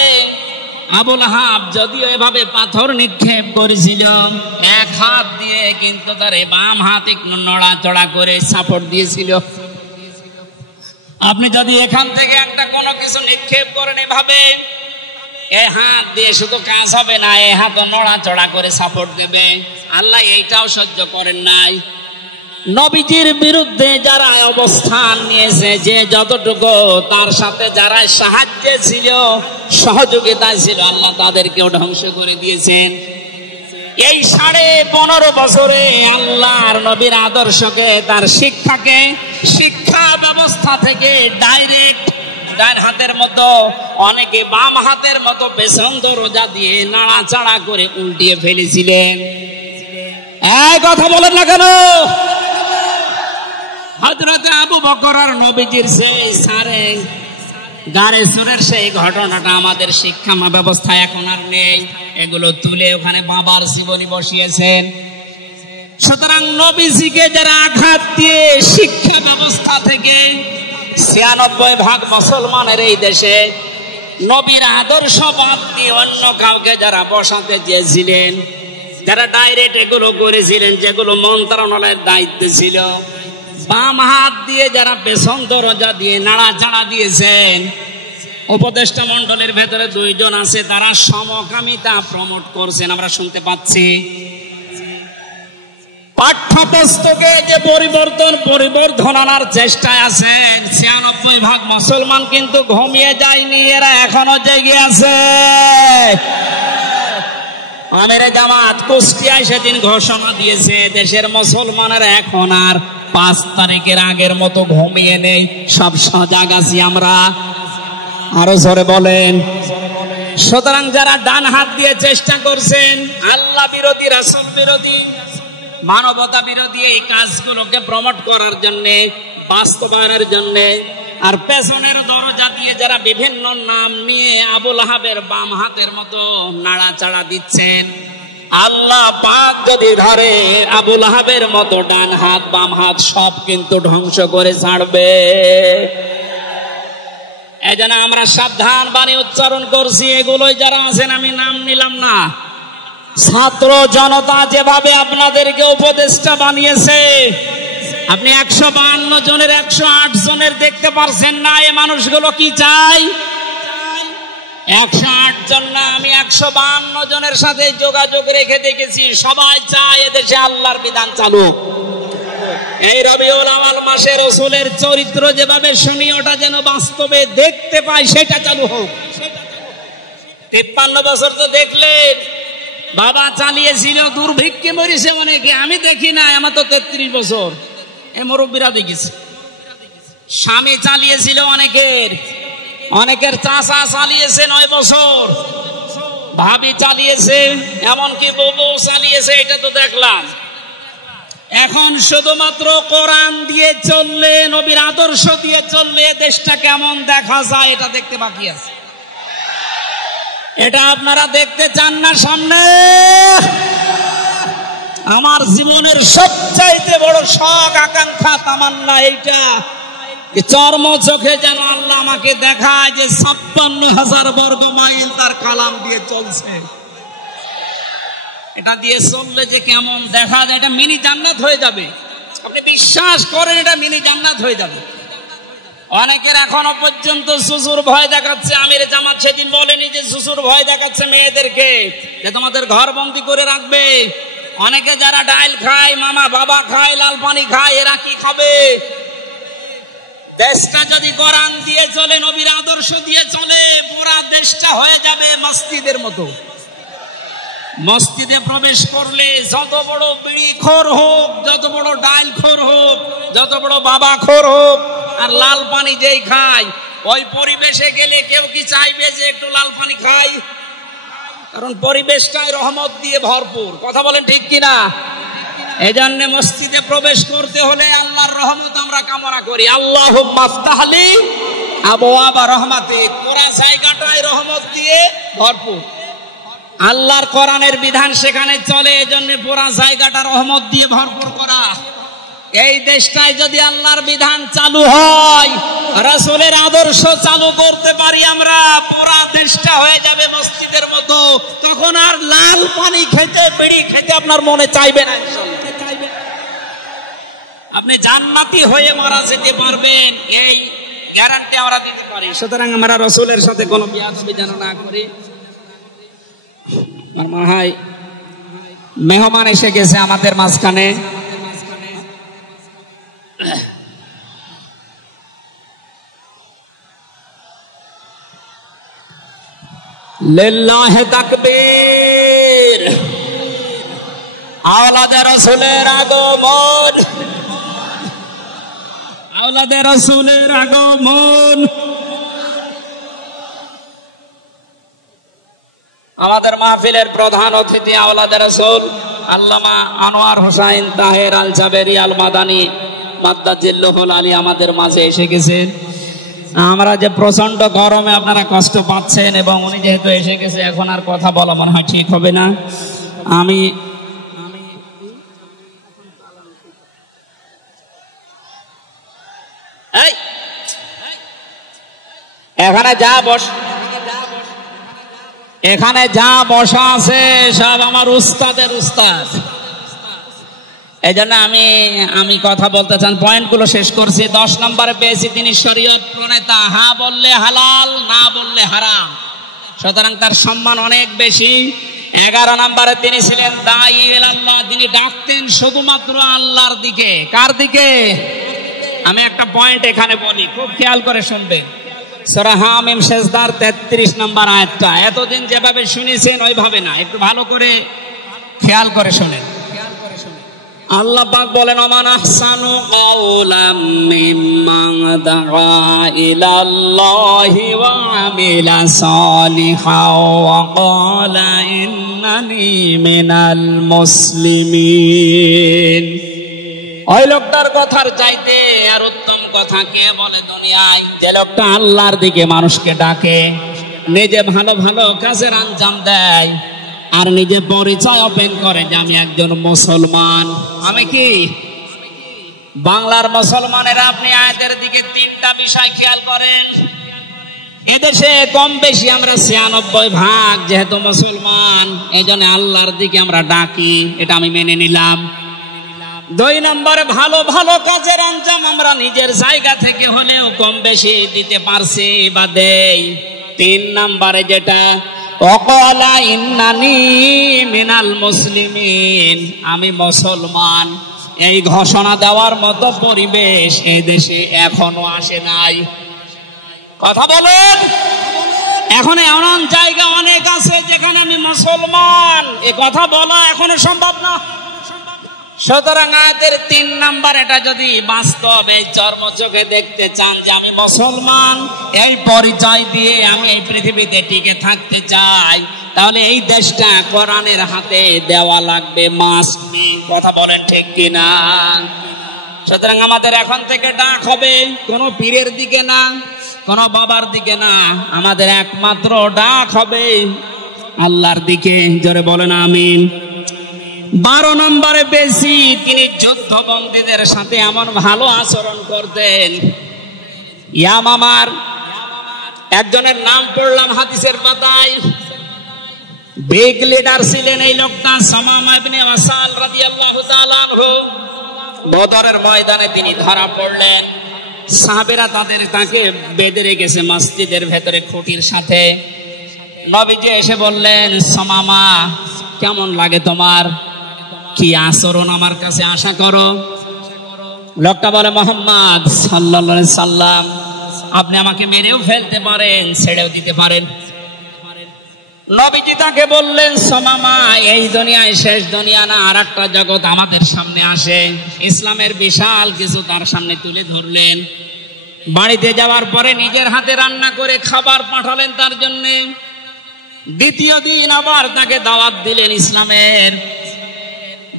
আবু লাহাব যদিও এভাবে পাথর নিক্ষেপ করেছিল এক হাত দিয়ে, কিন্তু তার বাম হাত একটু নড়াচড়া করে সাপোর্ট দিয়েছিল। আপনি যদি এখান থেকে একটা কোনো কিছু নিক্ষেপ করেন এভাবে, এ হাত দিয়ে শুধু কাজ হবে না, এ হাত নড়াচড়া করে সাপোর্ট দেবে। আল্লাহ এইটাও সহ্য করেন নাই। নবীজির বিরুদ্ধে যারা অবস্থান নিয়েছে, যে যতটুকু তার সাথে যারা সাহায্যে ছিল, সহযোগিতায় ছিল, আল্লাহ তাদেরকেও ধ্বংস করে দিয়েছেন। এই 15.5 বছরে আল্লাহর নবীর আদর্শকে, তার শিক্ষাকে, শিক্ষা ব্যবস্থা থেকে ডাইরেক্ট ডান হাতের মতো, অনেকে বাম হাতের মতো পেছন দরজা দিয়ে নাড়াচাড়া করে উল্টিয়ে ফেলেছিলেন। এই কথা বলেন না কেন? হযরত আবু বকর আর নবীজির সেই সারে গারে সুরের সেই ঘটনাটা আমাদের শিক্ষা ব্যবস্থা এখন আর নেই। এগুলো তুলে ওখানে বাবার জীবনী বসিয়েছেন। সুতরাং নবীজিকে যারা আঘাত দিয়ে শিক্ষা ব্যবস্থা থেকে 96% মুসলমানের এই দেশে নবীর আদর্শ বাদ দিয়ে অন্য কাউকে যারা বসাতে চেয়েছিলেন, যারা ডাইরেক্ট এগুলো করেছিলেন, যেগুলো মন্ত্রণালয়ের দায়িত্বে ছিল, বাম হাত দিয়ে যারা পেছন দরজা দিয়ে নাড়াচাড়া দিয়েছেন, উপদেষ্টা মণ্ডলের ভেতরে 2 জন আছে, তারা সমকামিতা প্রমোট করছেন, আমরা শুনতে পাচ্ছি। পাঠ্যপুস্তকে যে পরিবর্ধন আনার চেষ্টায় আছেন 96% মুসলমান কিন্তু ঘুমিয়ে যায়নি, এরা এখনো জেগে আছে। আমিরে জামাত কুষ্টিয়ায় সেদিন ঘোষণা দিয়েছে, দেশের মুসলমানেরা এখন আর 5 তারিখের আগের মতো ঘুমিয়ে নেই, সব সজাগ আছি আমরা। আরো জোরে বলেন। সুতরাং যারা ডান হাত দিয়ে চেষ্টা করছেন আল্লাহ বিরোধী, রাসূল বিরোধী, মানবতা বিরোধী এই কাজগুলোকে প্রমোট করার জন্য, বাস্তবায়নের জন্য, আর পেছনের দরজা দিয়ে যারা বিভিন্ন নাম নিয়ে আবু লাহাবের বাম হাতের মতো নাড়াচাড়া দিচ্ছেন, আল্লাহ পাক যদি ধরে আবু লাহাবের মতো ডান হাত বাম হাত সব কিন্তু ধ্বংস করে ছাড়বে। এজন্য আমরা সাবধান বাণী উচ্চারণ করছি। এগুলোই যারা আছেন, আমি নাম নিলাম না, ছাত্র জনতা যেভাবে আপনাদেরকে উপদেষ্টা বানিয়েছে, আপনি 152 জনের 108 জনের দেখতে পারছেন না। এই মানুষগুলো কি চাই? 108 জন না, আমি 152 জনের সাথে যোগাযোগ রেখে দেখেছি, সবাই চায় এদেশে আল্লাহর বিধান চালু। এই রবিউল আউয়াল মাসে রাসূলের চরিত্র যেভাবে শুনি, ওটা যেন বাস্তবে দেখতে পাই, সেটা চালু হোক। 53 বছর তো দেখলেন, বাবা চালিয়েছিল, দুর্ভিক্ষে মরেছে অনেকে, আমি দেখি না, আমার তো 33 বছর, এই মুরব্বীরা দেখেছি। স্বামী চালিয়েছিল অনেকের চাচা চালিয়েছে 9 বছর, ভাবি চালিয়েছে, এমনকি বউ চালিয়েছে, এটা তো দেখলাম। এখন শুধুমাত্র কোরআন দিয়ে চললে, নবীর আদর্শ দিয়ে চললে দেশটা কেমন দেখা যায় এটা দেখতে বাকি আছে। এটা আপনারা দেখতে চান না সামনে? আমার জীবনের সবচাইতে বড় শখ, আকাঙ্ক্ষা, তামান্না এইটা, চর্ম চোখে যেন আল্লাহ আমাকে দেখায় যে 56,000 বর্গ মাইল তার কালাম দিয়ে চলছে। এটা দিয়ে চললে যে কেমন দেখা যায়, এটা মিনি জান্নাত হয়ে যাবে। আপনি বিশ্বাস করেন, এটা মিনি জান্নাত হয়ে যাবে। অনেকের এখনো পর্যন্ত শ্বশুর ভয় দেখাচ্ছে। আমির জামাত সেদিন বলেনি যে শ্বশুর ভয় দেখাচ্ছে মেয়েদেরকে যে তোমাদের ঘর বন্দি করে রাখবে। অনেকে যারা ডাইল খায়, মামা বাবা খায়, লাল পানি খায়, এরা কি খাবে? দেশটা যদি কোরআন দিয়ে চলে, নবীর আদর্শ দিয়ে চলে, পুরা দেশটা হয়ে যাবে মসজিদের মতো। মসজিদে প্রবেশ করলে যত বড় বিড়ি খোর হোক, যত বড় ডাইল খোর হোক, যত বড় বাবা খোর হোক, আর লাল পানি যেই খায়, ওই পরিবেশে গেলে কেউ কি চাইবে যে একটু লাল পানি খাই? কারণ পরিবেশটাই রহমত দিয়ে ভরপুর। কথা বলেন ঠিক কিনা? এই জন্য মসজিদে প্রবেশ করতে হলে আল্লাহর রহমত আমরা কামনা করি। আল্লাহুম্মা আফতাহলি আবওয়াবা রহমাতি, পুরা জায়গাটাই রহমত দিয়ে ভরপুর। আল্লাহর কোরআনের বিধান সেখানে চলে, এজন্য পুরা জায়গাটা রহমত দিয়ে ভরপুর করা। এই দেশটায় যদি আল্লাহর বিধান চালু হয়, রাসূলের আদর্শ চালু করতে পারি আমরা, পুরা দেশটা হয়ে যাবে মসজিদের মতো। তখন আর লাল পানি খেতে, বিড়ি খেতে আপনার মনে চাইবে না। আপনি জান্নাতি হয়ে মারা যেতে পারবেন, এই গ্যারান্টি আমরা দিতে পারি। সুতরাং আমরা রাসূলের সাথে কোনো বেয়াদবি যেন না করি। আমার মনে হয় মেহমান এসে গেছে আমাদের মাঝখানে। লিল্লাহি তাকবীর, আওলাদে রাসূলের আগমন, আওলাদে রাসূলের আগমন। আমাদের মাহফিলের প্রধান অতিথি আওলাদে রাসূল আল্লামা আনোয়ার হোসাইন তাহের আল জাবেরি আল মাদানী মাদ্দাজিল্লুহুল আলী আমাদের মাঝে এসে গেছেন। আমরা যে প্রচন্ড গরমে আপনারা কষ্ট পাচ্ছেন, এবং উনি যেহেতু এসে গেছে, এখন আর কথা বলা মনে হয় ঠিক হবে না। আমি এখানে যা বসা আছে সব আমার উস্তাদের উস্তাদ। এই জন্য আমি কথা বলতে চান, পয়েন্টগুলো শেষ করছি। 10 নম্বরে পেয়েছি তিনি শরীয়ত প্রণেতা, হা বললে হালাল, না বললে হারাম, সুতরাং তার সম্মান অনেক বেশি। 11 নম্বরে তিনি ছিলেন দাঈ ইলাল্লাহ, তিনি ডাকতেন শুধুমাত্র আল্লাহর দিকে। কার দিকে? আমি একটা পয়েন্ট এখানে বলি, খুব খেয়াল করে শুনবেন। সূরা হামিম সেজদার 33 নম্বর আয়াতটা এতদিন যেভাবে শুনেছেন ওইভাবে না, একটু ভালো করে খেয়াল করে শুনেন। আল্লাহ পাক বলেন, ওমান আহসানু কাওলাম মিম্মান দাআ ইলাল্লাহি ওয়া আমিলা সালিহান ওয়া ক্বালা ইন্নানি মিনাল মুসলিমিন। ওই লোকটার কথার চাইতে আর উত্তম কথা কে বলে দুনিয়ায়? যে লোকটা আল্লাহর দিকে মানুষকে ডাকে, নিজে ভালো ভালো কাজের আঞ্জাম দেয়, আর নিজে পরিচয় ওপেন করে যে আমি একজন মুসলমান। আমি কি? বাংলার মুসলমানেরা, আপনি আয়াতের দিকে 3টা বিষয় খেয়াল করেন। এদেশে কম বেশি আমরা 96% যেহেতু মুসলমান, এই জন্য আল্লাহর দিকে আমরা ডাকি, এটা আমি মেনে নিলাম। 2 নম্বরে ভালো ভালো কাজের আঞ্জাম আমরা নিজের জায়গা থেকে হলেও কম বেশি দিতে পারছি বা দেই। 3 নম্বরে যেটা ওয়াকালা ইন্নানি মিনাল মুসলিমিন, আমি মুসলমান, এই ঘোষণা দেওয়ার মতো পরিবেশ এই দেশে এখনো আসে নাই। কথা বলেন, এখন এমন জায়গা অনেক আছে যেখানে আমি মুসলমান, এ কথা বলা এখনো সম্ভব না। সুতরাং আয়াতের 3 নাম্বার, এটা যদি বাস্তব এই চর্ম চোখে দেখতে চান যে আমি মুসলমান, এই পরিচয় দিয়ে আমি এই পৃথিবীতে টিকে থাকতে চাই, তাহলে এই দেশটা কোরআনের হাতে দেওয়া লাগবে, মাস্ট বি। কথা বলেন ঠিক কিনা? সুতরাং আমাদের এখন থেকে ডাক হবে কোনো পীরের দিকে না, কোনো বাবার দিকে না, আমাদের একমাত্র ডাক হবে আল্লাহর দিকে। জোরে বলেন আমিন। 12 নম্বরে বেশি তিনি যুদ্ধবন্দীদের সাথে এমন ভালো আচরণ করতেন। ইয়ামামার একজনের নাম পড়লাম হাদিসের পাতায়, বিগ লিডার ছিলেন এই লোকটা, সামামা ইবনে ওয়াসাল রাদিয়াল্লাহু তাআলা আনহু। বদরের ময়দানে তিনি ধরা পড়লেন, সাহাবেরা তাকে বেঁধে রেখেছে মসজিদের ভেতরে খুঁটির সাথে। নবীজি এসে বললেন, সামামা কেমন লাগে তোমার, কি আচরণ আমার কাছে আশা করো? লোকটা বলে, মুহাম্মদ সাল্লাল্লাহু আলাইহি সাল্লাম, আপনি আমাকে মেরেও ফেলতে পারেন, ছেড়েও দিতে পারেন, নবীজি তাকে বললেন, সোমামা, এই দুনিয়ায় শেষ দুনিয়া না, আর একটা জগৎ আমাদের সামনে আসে। ইসলামের বিশাল কিছু তার সামনে তুলে ধরলেন। বাড়িতে যাওয়ার পরে নিজের হাতে রান্না করে খাবার পাঠালেন তার জন্য। দ্বিতীয় দিন আবার তাকে দাওয়াত দিলেন ইসলামের।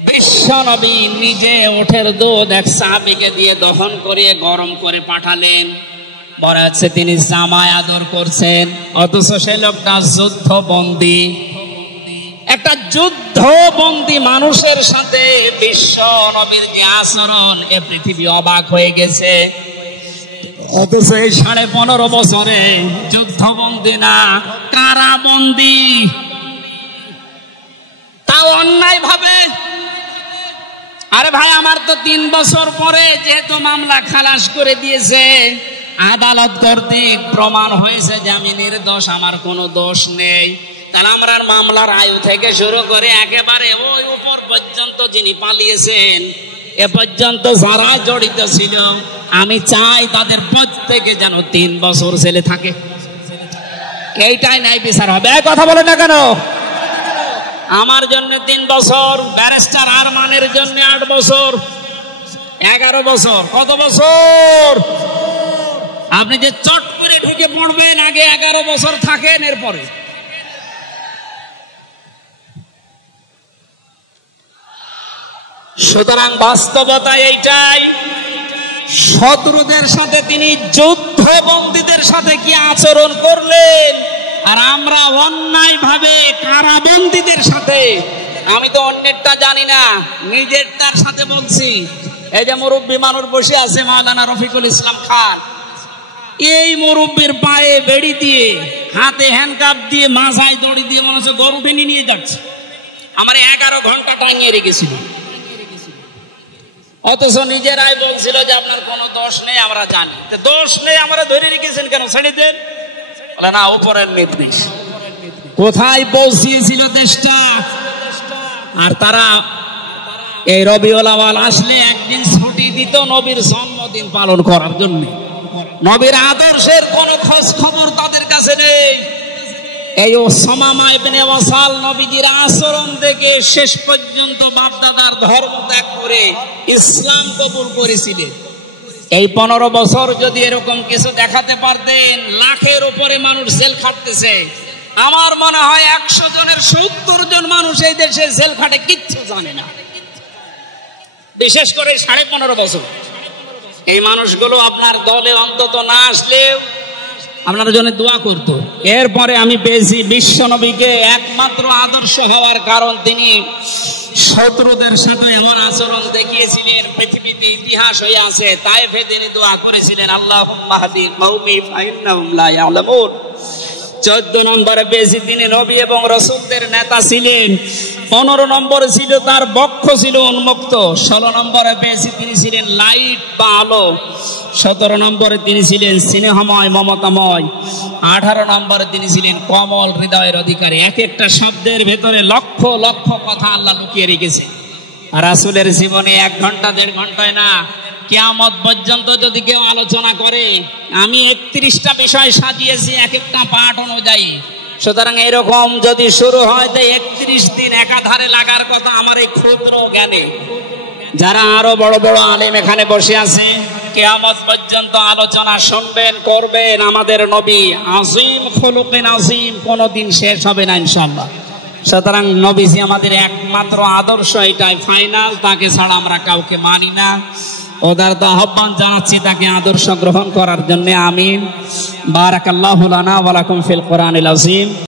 বিশ্ব নবী নিজে ওঠের দুধ এক সাহাবীকে দিয়ে দহন করিয়ে গরম করে পাঠালেন। বলা হচ্ছে তিনি জামায় আদর করছেন, অথচ সে লোকটা যুদ্ধবন্দী। একটা যুদ্ধবন্দী মানুষের সাথে বিশ্ব নবীর যে আচরণ, এ পৃথিবী অবাক হয়ে গেছে। অথচ এই 15.5 বছরে যুদ্ধবন্দী না, কারাবন্দী, তাও অন্যায় ভাবে। আরে ভাই, আমার তো 3 বছর পরে যেহেতু মামলা খালাস করে দিয়েছে, আদালত কর্তৃক প্রমাণ হয়েছে যে আমি নির্দোষ, আমার কোনো দোষ নেই, তাহলে আমরা মামলার আয়ু থেকে শুরু করে একেবারে ওই উপর পর্যন্ত যিনি পালিয়েছেন, এ পর্যন্ত যারা জড়িত ছিল, আমি চাই তাদের প্রত্যেকে যেন 3 বছর জেলে থাকে। এইটাই ন্যায় বিচার হবে। কথা বলে না কেন? আমার জন্য 3 বছর, ব্যারিস্টার আরমানের জন্য 8 বছর, 11 বছর। কত বছর? আপনি যে চট করে ঢুকে পড়বেন, আগে 11 বছর থাকেন, এরপরে। সুতরাং বাস্তবতা এইটাই। শত্রুদের সাথে তিনি যুদ্ধবন্দীদের সাথে কি আচরণ করলেন, আর আমরা অন্যায় ভাবে কারাবন্দীদের সাথে। আমি তো অন্যেরটা জানি না, নিজেরটার সাথে বলছি। এই যে মুরব্বী মানুষ বসে আছে, মাওলানা রফিকুল ইসলাম খান, এই মুরব্বীর পায়ে বেড়ি দিয়ে, হাতে হ্যান্ডকাপ দিয়ে, মাথায় দড়ি দিয়ে মনে হচ্ছে গরু টেনে নিয়ে যাচ্ছে। আমার 11 ঘন্টা টাঙিয়ে রেখেছিল। অথচ নিজেরাই বলছিল যে আপনার কোনো দোষ নেই, আমরা জানি। দোষ নেই, আমরা ধরে রেখেছেন কেন? ছেড়ে দেন। বলে না, উপরের নির্দেশ। কোথায় পৌঁছিয়েছিল দেশটা? আর তারা এই রবিউল আউয়াল আসলে একদিন ছুটি দিত নবীর জন্মদিন পালন করার জন্য। নবীর আদর্শের কোনো খোঁজ খবর তাদের কাছে নেই। এই উসামা ইবনে ওয়াসাল নবীজির আচরণ থেকে শেষ পর্যন্ত বাপদাদার ধর্ম ত্যাগ করে ইসলাম কবুল করেছিলেন। এই 15 বছর যদি এরকম কিছু দেখাতে পারতেন, লাখের উপরে মানুষ জেল খাটতেছে। আমার মনে হয় 100 জনের 70 জন মানুষ এই দেশে জেল খাটে, কিচ্ছু জানে না। বিশেষ করে 15.5 বছর এই মানুষগুলো আপনার দলে অন্তত না আসলে আপনার জন্য দোয়া করতো। এরপরে আমি পেয়েছি বিশ্ব নবীকে একমাত্র আদর্শ হওয়ার কারণ তিনি শত্রুদের সাথে এমন আচরণ দেখিয়েছিলেন, পৃথিবীতে ইতিহাস হয়ে আছে। তায়েফে তিনি দোয়া করেছিলেন, আল্লাহুম্মা হাদি কওমি ফাইন্নাহুম লা ইয়ালামুন। 14 নম্বরে পেয়েছি তিনি নবী এবং রাসূলদের নেতা ছিলেন। 15 নম্বরে ছিল তার বক্ষ ছিল উন্মুক্ত। 16 নম্বরে পেয়েছি তিনি ছিলেন লাইট বা আলো। 17 নম্বরে তিনি ছিলেন স্নেহময়, মমতাময়। 18 নম্বরে তিনি ছিলেন কোমল হৃদয়ের অধিকারী। এক একটা শব্দের ভেতরে লক্ষ লক্ষ কথা আল্লাহ লুকিয়ে রেখেছে। আর রাসূলের জীবনে 1 ঘন্টা 1.5 ঘন্টায় না, কিয়ামত পর্যন্ত যদি কেউ আলোচনা করে, আমি 31টা বিষয় সাজিয়েছি এক একটা পাঠ অনুযায়ী। সুতরাং এরকম যদি শুরু হয় তো 31 দিন একাধারে লাগার কথা আমার এই ক্ষুদ্র জ্ঞানে। যারা আরো বড় বড় আলেম এখানে বসে আছে, কিয়ামত পর্যন্ত আলোচনা শুনবেন, করবেন। আমাদের নবী আজিম খুলুকিন আজিম, কোনদিন শেষ হবে না ইনশাআল্লাহ। সুতরাং নবীজি আমাদের একমাত্র আদর্শ, এটাই ফাইনাল। তাকে ছাড়া আমরা কাউকে মানি না। ওদের তো আহ্বান জানাচ্ছি তাকে আদর্শ গ্রহণ করার জন্য। আমিন। বারাকাল্লাহু লানা ওয়া লাকুম ফিল কোরআনিল আযীম।